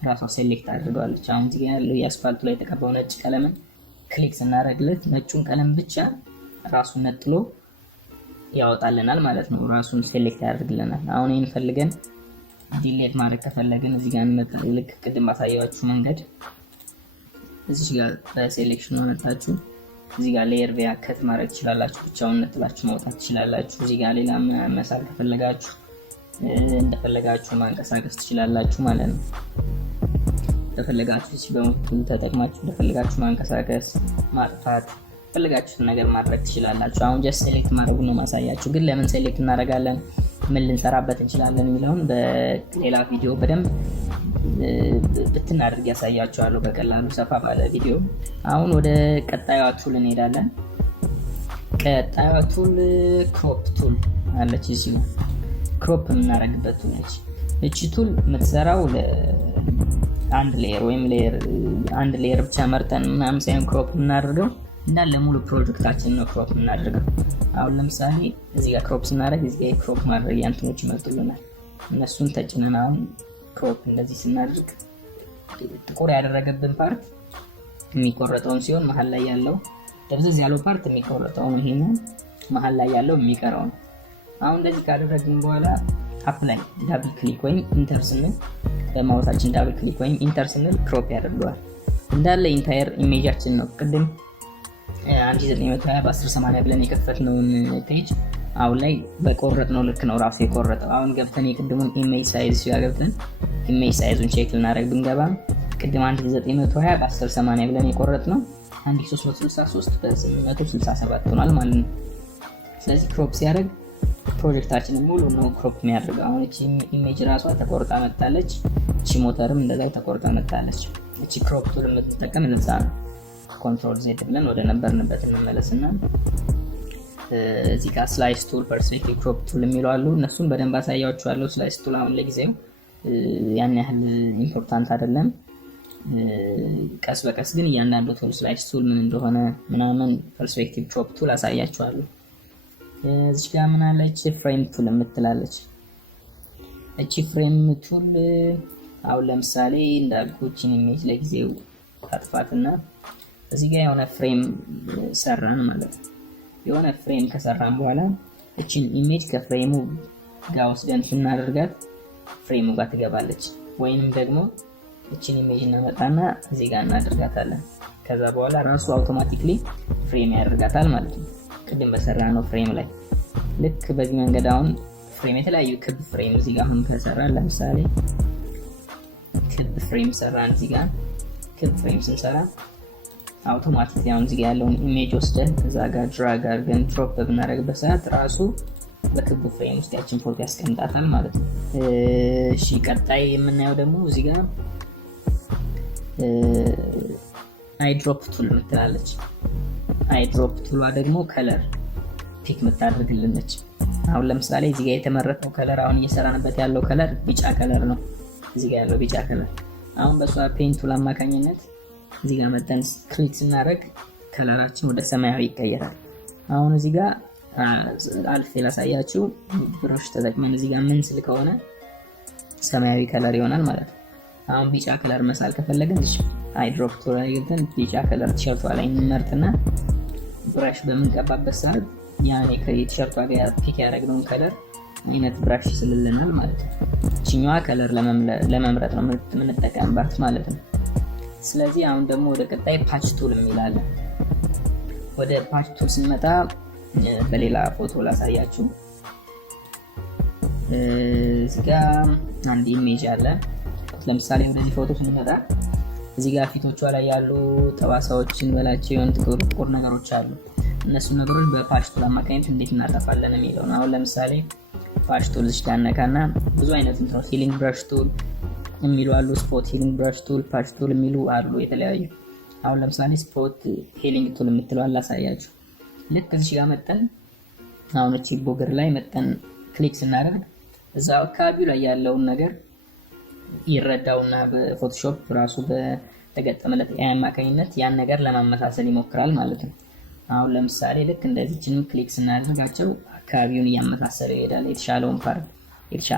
ራሷ ሴሌክት አድርገዋለች። አሁን እዚህ ጋር ያለው የአስፋልቱ ላይ የተቀባው ነጭ ቀለምን ክሊክ ስናደርግለት ነጩን ቀለም ብቻ ራሱን ነጥሎ ያወጣልናል ማለት ነው። ራሱን ሴሌክት ያደርግልናል። አሁን ይሄን ፈልገን ዲሌት ማድረግ ከፈለግን እዚህ ጋር እንመጣለን። ልክ ቅድም ባሳየኋችሁ መንገድ እዚህ ጋር በሴሌክሽኑ መጣችሁ እዚህ ጋር ሌየር ቪያ ከት ማድረግ ትችላላችሁ። ብቻውን ነጥላችሁ ማውጣት ትችላላችሁ። እዚህ ጋር ሌላ መሳል ከፈለጋችሁ እንደፈለጋችሁ ማንቀሳቀስ ትችላላችሁ ማለት ነው። ከፈለጋችሁ እዚህ በሙሉ ተጠቅማችሁ እንደፈለጋችሁ ማንቀሳቀስ፣ ማጥፋት ፈለጋችሁት ነገር ማድረግ ትችላላችሁ። አሁን ጀስት ሴሌክት ማድረጉ ነው ማሳያችሁ። ግን ለምን ሴሌክት እናደርጋለን፣ ምን ልንሰራበት እንችላለን የሚለውን በሌላ ቪዲዮ በደንብ ብትናደርግ ያሳያችኋለሁ በቀላሉ ሰፋ ባለ ቪዲዮ። አሁን ወደ ቀጣዩ ቱል እንሄዳለን። ቀጣዩ ቱል ክሮፕ ቱል አለች። እዚህ ክሮፕ የምናደርግበት ቱል ነች። እቺ ቱል የምትሰራው አንድ ሌየር ወይም አንድ ሌየር ብቻ መርጠን ምናምን ሳይሆን ክሮፕ የምናደርገው እንዳለ ሙሉ ፕሮጀክታችን ነው ክሮፕ የምናደርገው። አሁን ለምሳሌ እዚህ ጋር ክሮፕ ስናደርግ እዚህ ጋር ክሮፕ ማድረግ ያንተኖች ይመጡልናል። እነሱን ተጭነን አሁን ክሮፕ እንደዚህ ስናደርግ ጥቁር ያደረገብን ፓርት የሚቆረጠውን ሲሆን መሀል ላይ ያለው ደብዘዝ ያለው ፓርት የሚቆረጠው ነው። ይሄንን መሀል ላይ ያለው የሚቀረው ነው። አሁን እንደዚህ ካደረግን በኋላ አፕላይ ዳብል ክሊክ ወይም ኢንተር ስንል በማውሳችን ዳብል ክሊክ ወይም ኢንተር ስንል ክሮፕ ያደርገዋል። እንዳለ ኢንታየር ኢሜጃችን ነው። ቅድም 1920 በ1080 ብለን የከፈትነውን ፔጅ አሁን ላይ በቆረጥነው ልክ ነው ራሱ የቆረጠው። አሁን ገብተን የቅድሙን ኢሜጅ ሳይዝ ሲያገብተን ኢሜጅ ሳይዙን ቼክ ልናደርግ ብንገባ ቅድም 1920 በ1080 ብለን የቆረጥነው 1363 በ867 ሆኗል ማለት ነው። ስለዚህ ክሮፕ ሲያደርግ ፕሮጀክታችንን ሙሉ ነው ክሮፕ የሚያደርገው። አሁን እቺ ኢሜጅ ራሷ ተቆርጣ መጣለች። እቺ ሞተርም እንደዛው ተቆርጣ መጣለች። እቺ ክሮፕ ቱል የምትጠቀም ለዛ ነው። ኮንትሮል ዜድ ብለን ወደ ነበርንበት እንመለስና እዚህ ጋር ስላይስ ቱል፣ ፐርስፔክቲቭ ክሮፕ ቱል የሚለው አሉ። እነሱን በደንብ አሳያችኋለሁ። ስላይስ ቱል አሁን ለጊዜው ያን ያህል ኢምፖርታንት አይደለም። ቀስ በቀስ ግን እያንዳንዱ ቱል ስላይስ ቱል ምን እንደሆነ ምናምን ፐርስፔክቲቭ ክሮፕ ቱል አሳያችኋለሁ። እዚህ ጋር ምን አለች? ፍሬም ቱል የምትላለች። እቺ ፍሬም ቱል አሁን ለምሳሌ እንዳልኩችን ኢሜጅ ለጊዜው ታጥፋትና እዚህ ጋር የሆነ ፍሬም ሰራን ማለት ነው። የሆነ ፍሬም ከሰራን በኋላ እቺን ኢሜጅ ከፍሬሙ ጋር ወስደን ስናደርጋት ፍሬሙ ጋር ትገባለች። ወይም ደግሞ እቺን ኢሜጅ እናመጣና እዚህ ጋር እናደርጋታለን። ከዛ በኋላ ራሱ አውቶማቲክሊ ፍሬም ያደርጋታል ማለት ነው። ቅድም በሰራነው ፍሬም ላይ ልክ በዚህ መንገድ አሁን ፍሬም የተለያዩ ክብ ፍሬም እዚህ ጋር አሁን ከሰራን ለምሳሌ ክብ ፍሬም ሰራን። እዚህ ጋር ክብ ፍሬም ስንሰራ አውቶማቲክ አሁን እዚህ ጋር ያለውን ኢሜጅ ወስደን እዛ ጋር ድራግ አድርገን ድሮፕ በምናደርግበት ሰዓት ራሱ በክብ ፍሬም ውስጥ ያችን ፎቶ ያስቀምጣታል ማለት ነው። እሺ ቀጣይ የምናየው ደግሞ እዚህ ጋር አይ ድሮፕ ቱል ምትላለች። አይ ድሮፕ ቱሏ ደግሞ ከለር ፒክ የምታደርግልን ነች። አሁን ለምሳሌ እዚህ ጋር የተመረጠው ከለር አሁን እየሰራንበት ያለው ከለር ቢጫ ከለር ነው። እዚህ ጋር ያለው ቢጫ ከለር አሁን በሷ ፔን ቱል አማካኝነት እዚህ ጋር መጠን ክሊክ ስናደርግ ከለራችን ወደ ሰማያዊ ይቀየራል። አሁን እዚህ ጋር አልፌ ላሳያችሁ። ብሩሽ ተጠቅመን እዚህ ጋር ምን ስል ከሆነ ሰማያዊ ከለር ይሆናል ማለት ነው። አሁን ቢጫ ከለር መሳል ከፈለግን አይ ድሮፕ ቱል ላይ ገብተን ቢጫ ከለር ቲሸርቷ ላይ እንመርጥና ብራሽ በምንቀባበት ሰዓት ያኔ ከቲሸርቷ ጋር ፒክ ያደረግነውን ከለር አይነት ብራሽ ይስልልናል ማለት ነው። እቺኛዋ ከለር ለመምረጥ ነው የምንጠቀምባት ማለት ነው። ስለዚህ አሁን ደግሞ ወደ ቀጣይ ፓች ቱል እንላለን። ወደ ፓች ቱል ስንመጣ በሌላ ፎቶ ላሳያችሁ። እዚህ ጋር አንድ ኢሜጅ አለ። ለምሳሌ ወደዚህ ፎቶ ስንመጣ እዚህ ጋር ፊቶቿ ላይ ያሉ ጠባሳዎችን በላቸው የሆኑ ጥቁር ነገሮች አሉ። እነሱ ነገሮች በፓች ቱል አማካኝነት እንዴት እናጠፋለን የሚለው ነው። አሁን ለምሳሌ ፓች ቱል እዚህ ጋር ነካና ብዙ አይነት እንትኖች ሂሊንግ ብራሽ ቱል የሚሉ አሉ፣ ስፖት ሂሊንግ ብራሽ ቱል፣ ፓች ቱል የሚሉ አሉ የተለያዩ። አሁን ለምሳሌ ስፖት ሂሊንግ ቱል የምትለው አላሳያችሁ። ልክ እዚህ ጋር መጠን አሁን እቺ ቦገር ላይ መጠን ክሊክ ስናደርግ እዛው አካባቢው ላይ ያለውን ነገር ይረዳውና በፎቶሾፕ ራሱ በተገጠመለት AI አማካኝነት ያን ነገር ለማመሳሰል ይሞክራል ማለት ነው። አሁን ለምሳሌ ልክ እንደዚህችንም ክሊክ ስናደርጋቸው አካባቢውን እያመሳሰለ ይሄዳል። የተሻለውን ፓርት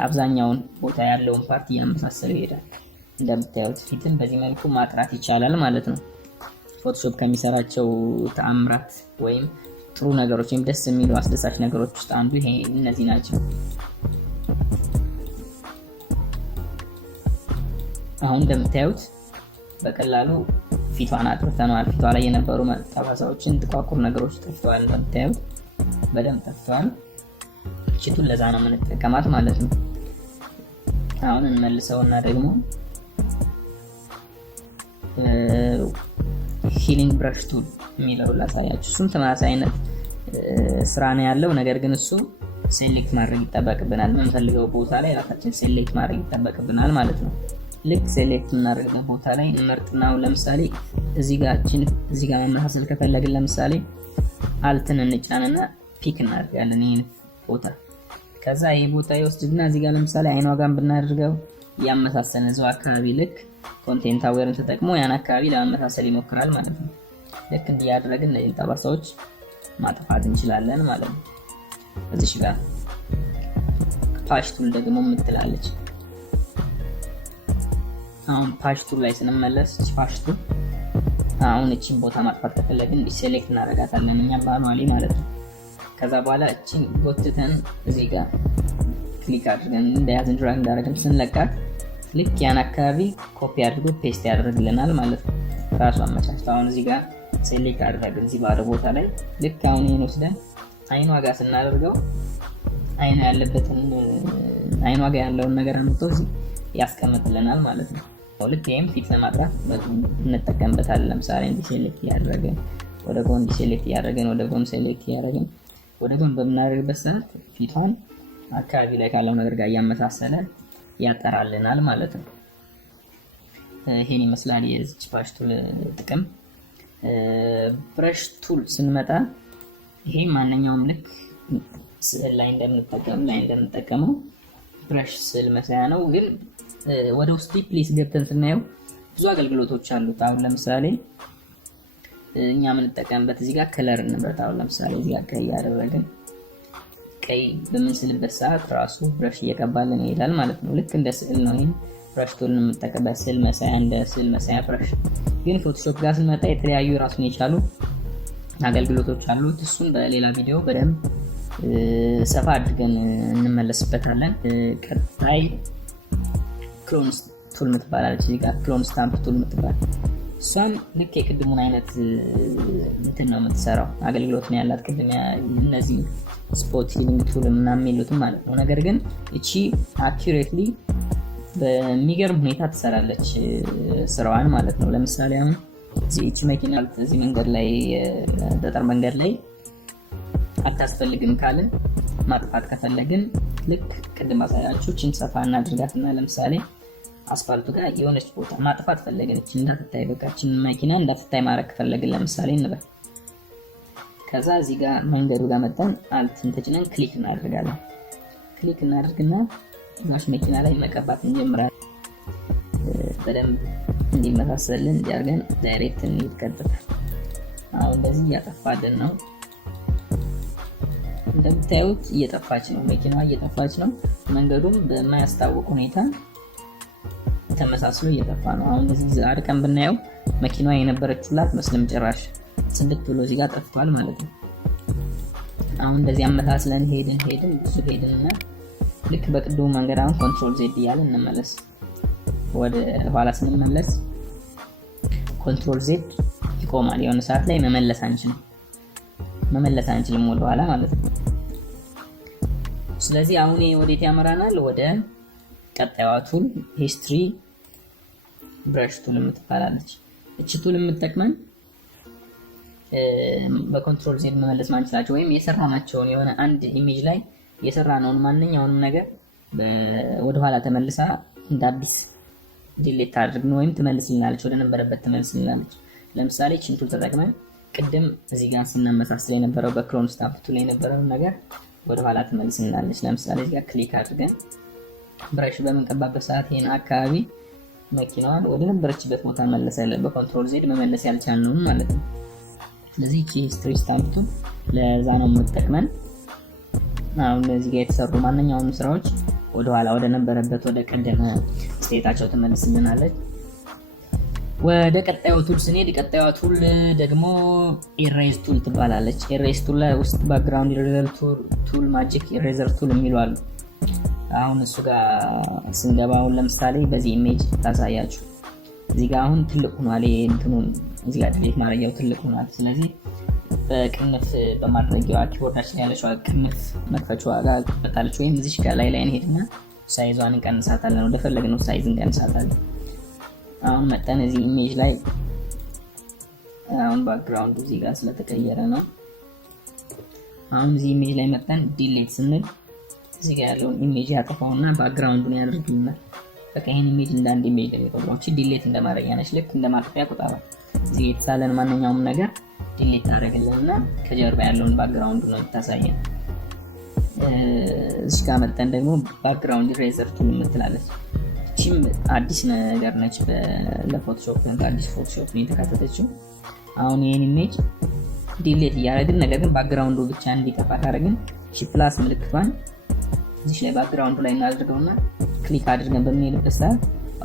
አብዛኛውን ቦታ ያለውን ፓርት እያመሳሰለ ይሄዳል። እንደምታዩት ፊትን በዚህ መልኩ ማጥራት ይቻላል ማለት ነው። ፎቶሾፕ ከሚሰራቸው ተአምራት ወይም ጥሩ ነገሮች ወይም ደስ የሚሉ አስደሳች ነገሮች ውስጥ አንዱ ይሄ እነዚህ ናቸው። አሁን እንደምታዩት በቀላሉ ፊቷን አጥርተናል። ፊቷ ላይ የነበሩ ጠባሳዎችን ጥቋቁር ነገሮች ጠፍተዋል። እንደምታዩት በደንብ ጠፍተዋል። እቺቱን ለዛ ነው የምንጠቀማት ማለት ነው። አሁን እንመልሰውና ደግሞ ሂሊንግ ብራሽ ቱል የሚለው ላሳያችሁ። እሱም ተመሳሳይ አይነት ስራ ነው ያለው። ነገር ግን እሱ ሴሌክት ማድረግ ይጠበቅብናል። የምንፈልገው ቦታ ላይ ራሳችን ሴሌክት ማድረግ ይጠበቅብናል ማለት ነው። ልክ ሴሌክት እናደርገው ቦታ ላይ እንመርጥና ለምሳሌ እዚህ ጋር መመሳሰል ከፈለግን ለምሳሌ አልትን እንጫንና ፒክ እናደርጋለን ይሄን ቦታ። ከዛ ይሄ ቦታ ይወስድና እዚህ ጋር ለምሳሌ አይኗ ጋር ብናደርገው ያመሳሰለን እዛው አካባቢ ልክ ኮንቴንት አዌርን ተጠቅሞ ያን አካባቢ ለማመሳሰል ይሞክራል ማለት ነው። ልክ እንዲያደርግን እነዚህ ጠባሳዎች ማጥፋት እንችላለን ማለት ነው። እዚህ ጋር ፓች ቱል ደግሞ የምትላለች። አሁን ፓች ቱል ላይ ስንመለስ ፓች ቱል አሁን እቺን ቦታ ማጥፋት ከፈለግን ዲሴሌክት እናደርጋታለን እኛ ባኗሊ ማለት ነው። ከዛ በኋላ እቺን ጎትተን እዚህ ጋር ክሊክ አድርገን እንደያዝን ድራግ እንዳደረግን ስንለቃት ልክ ያን አካባቢ ኮፒ አድርጎ ፔስት ያደርግልናል ማለት ነው። ራሱ አመቻችቶ አሁን እዚህ ጋር ሴሌክት አድርገን እዚህ ባለ ቦታ ላይ ልክ አሁን ይሄን ወስደን አይኗ ጋር ስናደርገው አይኗ ጋር ያለውን ነገር አምጥቶ እዚህ ያስቀምጥልናል ማለት ነው። ልክ ይሄም ፊት ለማጥራት እንጠቀምበታለን። ለምሳሌ እንዲ ሴሌክት ያደረገን ወደ ጎን ሴሌክት ያደረገን ወደ ጎን ሴሌክት ያደረገን ወደ ጎን በምናደርግበት ሰዓት ፊቷን አካባቢ ላይ ካለው ነገር ጋር እያመሳሰለ ያጠራልናል ማለት ነው። ይሄን ይመስላል የዚህ ፓች ቱል ጥቅም። ብረሽ ቱል ስንመጣ ይሄ ማንኛውም ልክ ስዕል ላይ እንደምንጠቀመው ብረሽ ስዕል መስሪያ ነው። ግን ወደ ውስጥ ዲፕሊ ገብተን ስናየው ብዙ አገልግሎቶች አሉት። አሁን ለምሳሌ እኛ የምንጠቀምበት እዚህ ጋር ከለር እንምረጥ። አሁን ለምሳሌ እዚህ ጋር ቀይ ያደረግን ቀይ በምንስልበት ሰዓት ራሱ ብረሽ እየቀባልን ይሄዳል ማለት ነው። ልክ እንደ ስዕል ነው። ይሄን ብረሽ ቱል የምንጠቀምበት ስዕል መሳያ እንደ ስዕል መሳያ ብረሽ። ግን ፎቶሾፕ ጋር ስንመጣ የተለያዩ ራሱን የቻሉ አገልግሎቶች አሉት። እሱን በሌላ ቪዲዮ በደንብ ሰፋ አድርገን እንመለስበታለን። ቀጣይ ክሎን ቱል ምትባላለች። እዚህ ጋር ክሎን ስታምፕ ቱል ምትባል እሷም ልክ የቅድሙን አይነት እንትን ነው የምትሰራው አገልግሎት ነው ያላት። ቅድም እነዚህ ስፖት ሂሊንግ ቱል ምናምን የሚሉትም ማለት ነው። ነገር ግን እቺ አኪዩሬትሊ በሚገርም ሁኔታ ትሰራለች ስራዋን ማለት ነው። ለምሳሌ አሁን እቺ መኪና እዚህ መንገድ ላይ ጠጠር መንገድ ላይ አታስፈልግም ካለ ማጥፋት ከፈለግን ልክ ቅድም አሳያችሁ ቺን ሰፋ እናድርጋትና ለምሳሌ አስፋልቱ ጋር የሆነች ቦታ ማጥፋት ፈለግን እቺ እንዳትታይ በቃችን መኪና እንዳትታይ ማድረግ ከፈለግን ለምሳሌ እንበል ከዛ እዚህ ጋር መንገዱ ጋር መጣን አልትን ተጭነን ክሊክ እናደርጋለን። ክሊክ እናደርግና ጋሽ መኪና ላይ መቀባት እንጀምራለን። በደንብ እንዲመሳሰልን ያርገን ዳይሬክት እንይቀጥታ። አሁን እንደዚህ እያጠፋልን ነው። እንደምታዩት እየጠፋች ነው መኪናዋ እየጠፋች ነው። መንገዱም በማያስታውቅ ሁኔታ ተመሳስሎ እየጠፋ ነው። አሁን እዚህ አርቀን ብናየው መኪናዋ የነበረችውላት መስለም ጭራሽ ስንት ብሎ እዚህ ጋር ጠፍቷል ማለት ነው። አሁን እንደዚህ አመሳስለን ሄድን ብዙ ሄድንና ልክ በቅድሙ መንገድ አሁን ኮንትሮል ዜድ እያለን እንመለስ። ወደ ኋላ ስንመለስ ኮንትሮል ዜድ ይቆማል። የሆነ ሰዓት ላይ መመለስ አንችልም ወደ ኋላ ማለት ነው። ስለዚህ አሁን ወዴት ያመራናል? ወደ ቀጣዩዋ ቱል ሂስትሪ ብረሽ ቱል የምትባላለች። እቺ ቱል የምትጠቅመን በኮንትሮል ዜድ መመለስ ማንችላቸው ወይም የሰራናቸውን የሆነ አንድ ኢሜጅ ላይ የሰራነውን ማንኛውንም ነገር ወደ ኋላ ተመልሳ እንደ አዲስ ዲሊት አድርግን ወይም ትመልስልናለች ወደ ነበረበት ትመልስልናለች። ለምሳሌ እቺን ቱል ተጠቅመን ቅድም እዚህ ጋር ስናመሳስል የነበረው በክሮን ስታምፕ ቱል የነበረውን ነገር ወደ ኋላ ትመልስልናለች። ለምሳሌ እዚህ ጋር ክሊክ አድርገን ብራሽ በመንቀባበት ሰዓት ይሄን አካባቢ መኪናዋን ወደ ነበረችበት ቦታ መለሳለን። በኮንትሮል ዜድ መመለስ ያልቻልነው ማለት ነው። ስለዚህ እቺ ሂስትሪ ስታምፕ ቱል ለዛ ነው የምትጠቅመን። አሁን እዚህ ጋር የተሰሩ ማንኛውንም ስራዎች ወደ ኋላ ወደ ነበረበት ወደ ቀደመ ስቴታቸው ትመልስልናለች። ወደ ቀጣዩ ቱል ስንሄድ ቀጣዩ ቱል ደግሞ ኢሬዝ ቱል ትባላለች። ኢሬዝ ቱል ላይ ውስጥ ባክግራውንድ ኢሬዘር ቱል፣ ማጂክ ኢሬዘር ቱል የሚሉ አሉ። አሁን እሱ ጋር ስንገባ አሁን ለምሳሌ በዚህ ኢሜጅ ታሳያችሁ። እዚህ ጋር አሁን ትልቅ ሆኗል። እንትኑን እዚህ ጋር ዲሊት ማድረጊያው ትልቅ ሆኗል። ስለዚህ በቅንፍ በማድረጊያዋ ኪቦርዳችን ያለችው ቅንፍ መክፈቻዋ ጋር ትመጣለች። ወይም እዚህ ጋር ላይ እንሄድና ሳይዟን እንቀንሳታለን። ወደ ፈለግነው ሳይዝ እንቀንሳታለን። አሁን መጣን እዚህ ኢሜጅ ላይ አሁን ባክግራውንዱ እዚህ ጋር ስለተቀየረ ነው። አሁን እዚህ ኢሜጅ ላይ መጣን ዲሊት ስንል እዚህ ጋር ያለውን ኢሜጅ ያጠፋውና ባክግራውንዱን ያደርግልናል። በቃ ይሄን ኢሜጅ እንደ አንድ ኢሜጅ ነው የሚቆጥረው። እቺ ዲሊት እንደማድረጊያ ነች። ልክ እንደ ማጥፊያ ቁጠራ። እዚህ የተሳለን ማንኛውም ነገር ዲሊት ታደርግልንና ከጀርባ ያለውን ባክግራውንዱ ነው የምታሳየን። እዚህ ጋር መጣን ደግሞ ባክግራውንድ ኢሬዘር ቱል የምትላለች። እቺም አዲስ ነገር ነች ለፎቶሾፕ አዲስ ፎቶሾፕ ነው የተካተተችው። አሁን ይሄን ኢሜጅ ዲሊት እያደረግን ነገር ግን ባክግራውንዱ ብቻ እንዲጠፋ ካደረግን እቺ ፕላስ ምልክቷን እዚህ ላይ ባክግራውንዱ ላይ እናድርገውና ክሊክ አድርገን በምንሄድበት ሰዓት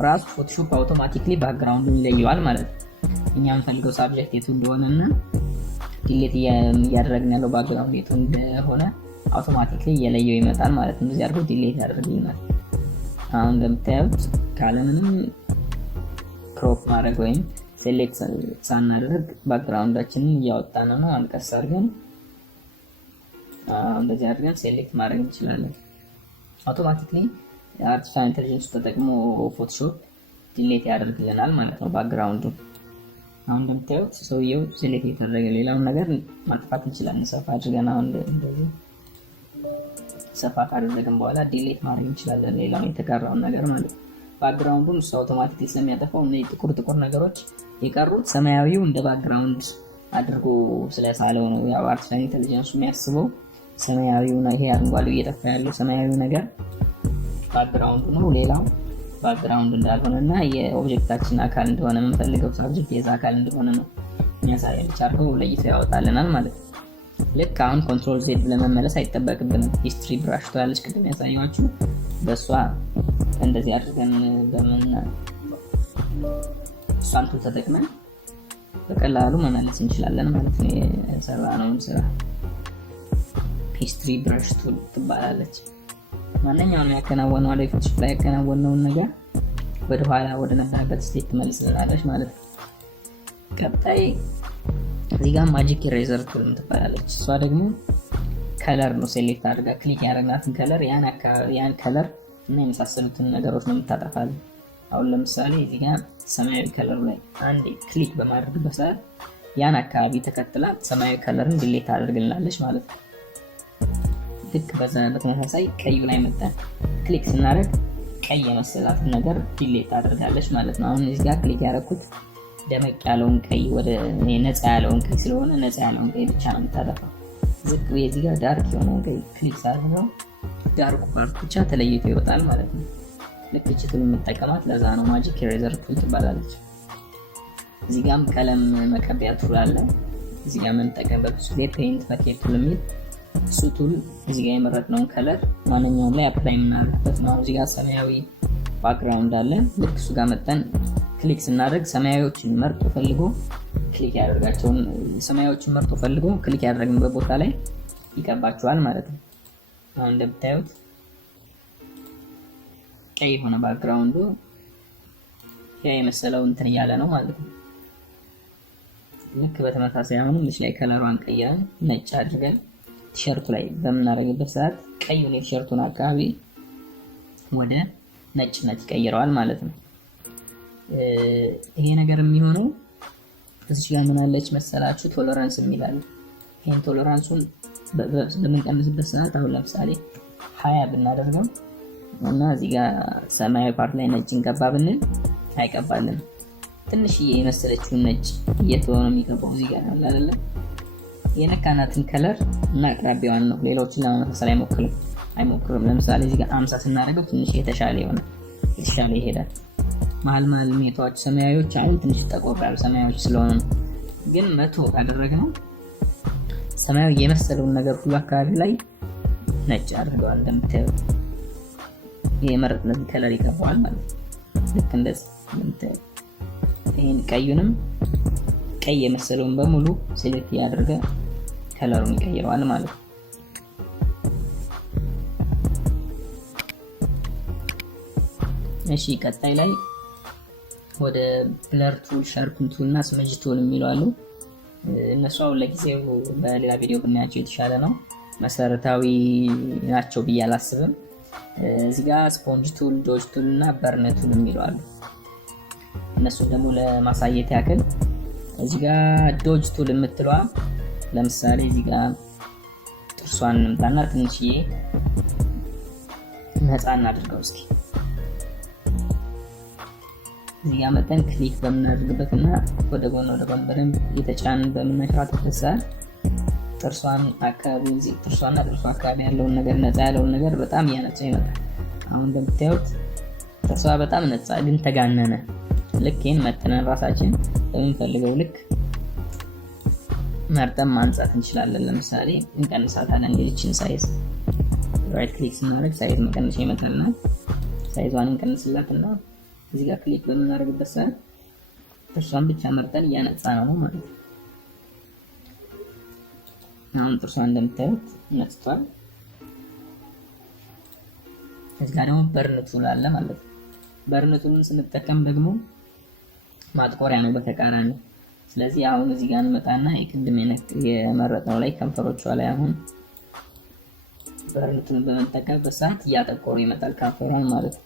ራሱ ፎቶሾፕ አውቶማቲክሊ ባክግራውንዱን ይለየዋል ማለት ነው። እኛ የምንፈልገው ሳብጀክት የቱ እንደሆነና ዲሊት እያደረግን ያለው ባክግራውንድ የቱ እንደሆነ አውቶማቲክሊ እየለየው ይመጣል ማለት ነው። እዚህ አድርጎ ዲሊት ያደርግልናል። አሁን እንደምታዩት ካለምንም ክሮፕ ማድረግ ወይም ሴሌክት ሳናደርግ ባክግራውንዳችንን እያወጣን ነው። አንቀስ አድርገን እንደዚህ አድርገን ሴሌክት ማድረግ እንችላለን። አውቶማቲክሊ አርቲፊሻል ኢንተለጀንስ ተጠቅሞ ፎቶሾፕ ዲሊት ያደርግልናል ማለት ነው ባክግራውንዱ። አሁን እንደምታዩት ሰውየው ሴሌክት የተደረገ ሌላውን ነገር ማጥፋት እንችላለን። ሰፋ አድርገን አሁን እንደዚህ ሰፋ ካደረግን በኋላ ዲሊት ማድረግ እንችላለን ሌላውን የተጋራውን ነገር ማለት ነው። ባክግራውንዱን እሱ አውቶማቲክሊ ስለሚያጠፋው እነዚህ ጥቁር ነገሮች የቀሩት ሰማያዊው እንደ ባክግራውንድ አድርጎ ስለሳለው ነው። ያው አርቲፊሻል ኢንተለጀንሱ የሚያስበው ሰማያዊው ነው። ይሄ አረንጓዴው እየጠፋ ያለው ሰማያዊው ነገር ባክግራውንዱ ነው። ሌላው ባክግራውንድ እንዳልሆነና የኦብጀክታችን አካል እንደሆነ የምንፈልገው ሳብጀክት የዛ አካል እንደሆነ ነው የሚያሳየን። አድርገው ለይቶ ያወጣልናል ማለት ነው። ልክ አሁን ኮንትሮል ዜድ ለመመለስ አይጠበቅብንም። ሂስትሪ ብራሽ ትላለች ቅድም ያሳየኋችሁ በእሷ እንደዚህ አድርገን እሷን ቱል ተጠቅመን በቀላሉ መመለስ እንችላለን ማለት ነው። የሰራነውን ስራ ሂስትሪ ብራሽ ቱል ትባላለች። ማንኛውንም ያከናወነው ላይ ፎቶሾፕ ላይ ያከናወነውን ነገር ወደ ኋላ ወደ ነበረበት ስቴት ትመልስልናለች ማለት ነው። ቀጣይ እዚህ ጋር ማጂክ ኢሬዘር ቱል ትባላለች። እሷ ደግሞ ከለር ነው ሴሌክት አድርጋ ክሊክ ያደረግናትን ከለር ያን ከለር እና የመሳሰሉትን ነገሮች ነው የምታጠፋልን። አሁን ለምሳሌ እዚህ ጋር ሰማያዊ ከለሩ ላይ አንድ ክሊክ በማድረግበት ሰዓት ያን አካባቢ ተከትላ ሰማያዊ ከለርን ዲሌት አድርግልናለች ማለት ነው። ልክ በተመሳሳይ ቀዩ ላይ መጣን ክሊክ ስናደርግ ቀይ የመሰላትን ነገር ዲሌት አድርጋለች ማለት ነው። አሁን እዚህ ጋር ክሊክ ያደረኩት ደመቅ ያለውን ቀይ ወደ ነፃ ያለውን ቀይ ስለሆነ ነፃ ያለውን ቀይ ብቻ ነው የምታጠፋው። ዝቅ እዚህ ጋር ዳርክ የሆነውን ቀይ ክሊክ ሳደርገው ዳርኩ ፓርት ብቻ ተለይቶ ይወጣል ማለት ነው። ልክ እቺ ቱል የምጠቀማት ለዛ ነው ማጂክ ኢሬዘር ቱል ትባላለች። እዚህ ጋርም ቀለም መቀቢያ ቱል አለ። እዚህ ጋር የምንጠቀምበት ስሌት ፔይንት በኬት ቱል የሚል እሱ ቱል እዚህ ጋር የመረጥነውን ከለር ማንኛውም ላይ አፕላይ የምናደርግበት ነው። እዚህ ጋር ሰማያዊ ባክግራውንድ አለ። ልክ እሱ ጋር መጠን ክሊክ ስናደርግ ሰማያዊዎችን መርጦ ፈልጎ ክሊክ ያደርጋቸውን ሰማያዊዎችን መርጦ ፈልጎ ክሊክ ያደረግንበት ቦታ ላይ ይቀባቸዋል ማለት ነው። አሁን እንደምታዩት ቀይ ሆነ ባክግራውንዱ ያ የመሰለው እንትን እያለ ነው ማለት ነው። ልክ በተመሳሳይ አሁን እዚህ ላይ ከለሯን ቀይረን ነጭ አድርገን ቲሸርቱ ላይ በምናደርግበት ሰዓት ቀዩን የቲሸርቱን አካባቢ ወደ ነጭነት ይቀይረዋል ማለት ነው። ይሄ ነገር የሚሆነው እዚህ ጋር ምን አለች መሰላችሁ ቶለራንስ የሚላል። ይሄን ቶለራንሱን በምንቀንስበት ሰዓት አሁን ለምሳሌ 20 ብናደርገው እና እዚህ ጋር ሰማያዊ ፓርት ላይ ነጭ እንቀባ ብንል አይቀባልን። ትንሽዬ የመሰለችውን ነጭ እየተወው ነው የሚገባው እዚህ ጋር አይደለ? የነካናትን ከለር እና አቅራቢያዋን ነው። ሌሎችን ለማመሳሰል አይሞክርም። ለምሳሌ እዚህ ጋር 50 ስናደርገው ትንሽ የተሻለ ይሄዳል። መሀል ሜታዎች ሰማያዊዎች አሁን ትንሽ ጠቆር ያሉ ሰማያዊዎች ስለሆኑ ግን 100 ካደረግነው ሰማያዊ የመሰለውን ነገር ሁሉ አካባቢ ላይ ነጭ አድርገዋል። እንደምታዩት የመረጥነው ከለር ይገባዋል ማለት ነው። ልክ እንደዚህ እንደምታዩት ይሄን ቀዩንም ቀይ የመሰለውን በሙሉ ሴሌክት ያደርገ ከለሩን ይቀይረዋል ማለት ነው። እሺ ቀጣይ ላይ ወደ ብለር ቱል፣ ሻርፕን ቱል እና ስመጅ ቱል የሚለው አሉ። እነሱ አሁን ለጊዜው በሌላ ቪዲዮ ብናያቸው የተሻለ ነው። መሰረታዊ ናቸው ብዬ አላስብም። እዚህ ጋር ስፖንጅ ቱል፣ ዶጅ ቱል እና በርን ቱል የሚለው አሉ። እነሱ ደግሞ ለማሳየት ያክል እዚህ ጋር ዶጅ ቱል የምትለዋ ለምሳሌ እዚህ ጋር ጥርሷን እንምጣና ትንሽዬ ነፃ እናድርገው እስኪ። እዚህ ጋር መጠን ክሊክ በምናደርግበትና ወደ ጎን በደንብ የተጫንን በምናሸራትበት ሰዓት ጥርሷን አካባቢ እዚህ ጥርሷና ጥርሷ አካባቢ ያለውን ነገር ነፃ ያለውን ነገር በጣም እያነጻ ይመጣል። አሁን እንደምታዩት ጥርሷ በጣም ነፃ ግን ተጋነነ። ልክ ይሄን መጥነን ራሳችን በምንፈልገው ልክ መርጠን ማንጻት እንችላለን። ለምሳሌ እንቀንሳታለን ሌሎችን ሳይዝ ራይት ክሊክ ስናደርግ ሳይዝ መቀነሻ ይመጣልናል። ሳይዟን እንቀንስላትና እዚህ ጋር ክሊክ በምናደርግበት ሰዓት ጥርሷን ብቻ መርጠን እያነጻ ነው ማለት ነው። አሁን ጥርሷን እንደምታዩት ነጽቷል። እዚህ ጋር ደግሞ በርን ቱል አለ ማለት ነው። በርን ቱልን ስንጠቀም ደግሞ ማጥቆሪያ ነው በተቃራኒ። ስለዚህ አሁን እዚህ ጋር እንመጣና የቅድም የመረጥነው ላይ ከንፈሮቿ ላይ አሁን በርን ቱልን በመጠቀምበት ሰዓት እያጠቆረ ይመጣል ከንፈሯን ማለት ነው።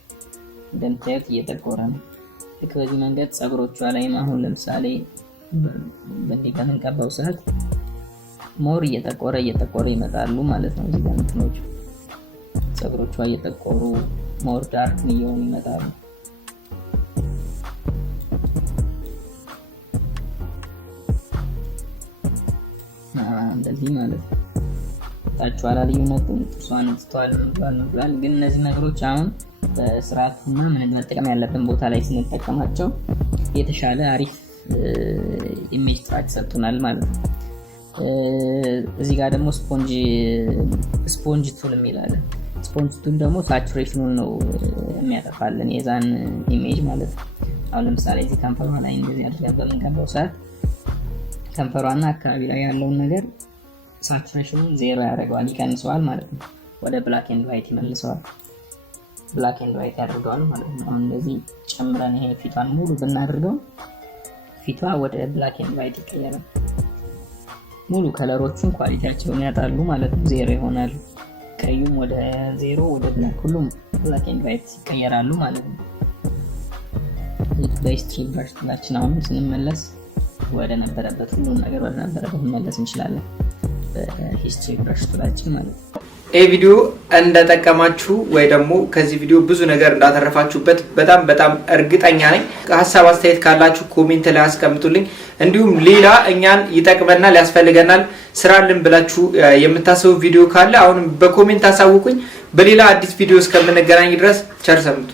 እንደምታዩት እየጠቆረ ነው። ልክ በዚህ መንገድ ፀጉሮቿ ላይም አሁን ለምሳሌ በእንዲህ በምንቀባው ሰዓት ሞር እየጠቆረ ይመጣሉ ማለት ነው። እዚህ ጋር እንትኖቹ ፀጉሮቿ እየጠቆሩ ሞር ዳርክ እየሆኑ ይመጣሉ። እንደዚህ ማለት ነው። ታችኋላ ልዩነቱን ጥርሷን እንስተዋል ብሏል። ግን እነዚህ ነገሮች አሁን በስርዓቱና ምን መጠቀም ያለብን ቦታ ላይ ስንጠቀማቸው የተሻለ አሪፍ ኢሜጅ ጥራት ይሰጡናል ማለት ነው። እዚህ ጋር ደግሞ ስፖንጅ ቱል የሚላል። ስፖንጅ ቱል ደግሞ ሳቹሬሽኑን ነው የሚያጠፋልን የዛን ኢሜጅ ማለት ነው። አሁን ለምሳሌ እዚህ ከንፈሯ ላይ እንደዚህ አድርገን በምንቀባው ሰዓት ከንፈሯና አካባቢ ላይ ያለውን ነገር ሳቹሬሽኑን ዜሮ ያደርገዋል፣ ይቀንሰዋል ማለት ነው። ወደ ብላክ ኤንድ ዋይት ይመልሰዋል፣ ብላክ ኤንድ ዋይት ያደርገዋል ማለት ነው። አሁን እንደዚህ ጨምረን ይሄ ፊቷን ሙሉ ብናደርገው ፊቷ ወደ ብላክ ኤንድ ዋይት ይቀየራል። ሙሉ ከለሮቹን ኳሊቲያቸውን ያጣሉ ማለት ነው፣ ዜሮ ይሆናሉ። ቀዩም ወደ ዜሮ ወደ ብላክ ሁሉም ብላክ ኤንድ ዋይት ይቀየራሉ ማለት ነው። በሂስትሪ ብራሽ ቱላችን አሁን ስንመለስ ወደ ነበረበት ሁሉ ነገር ወደ ነበረበት መመለስ እንችላለን በሂስትሪ ብራሽ ቱላችን ማለት ነው። ይህ ቪዲዮ እንደጠቀማችሁ ወይ ደግሞ ከዚህ ቪዲዮ ብዙ ነገር እንዳተረፋችሁበት በጣም እርግጠኛ ነኝ። ሀሳብ አስተያየት ካላችሁ ኮሜንት ላይ አስቀምጡልኝ። እንዲሁም ሌላ እኛን ይጠቅመናል ያስፈልገናል ስራልን ብላችሁ የምታስቡ ቪዲዮ ካለ አሁንም በኮሜንት አሳውቁኝ። በሌላ አዲስ ቪዲዮ እስከምንገናኝ ድረስ ቸር ሰንብቱ።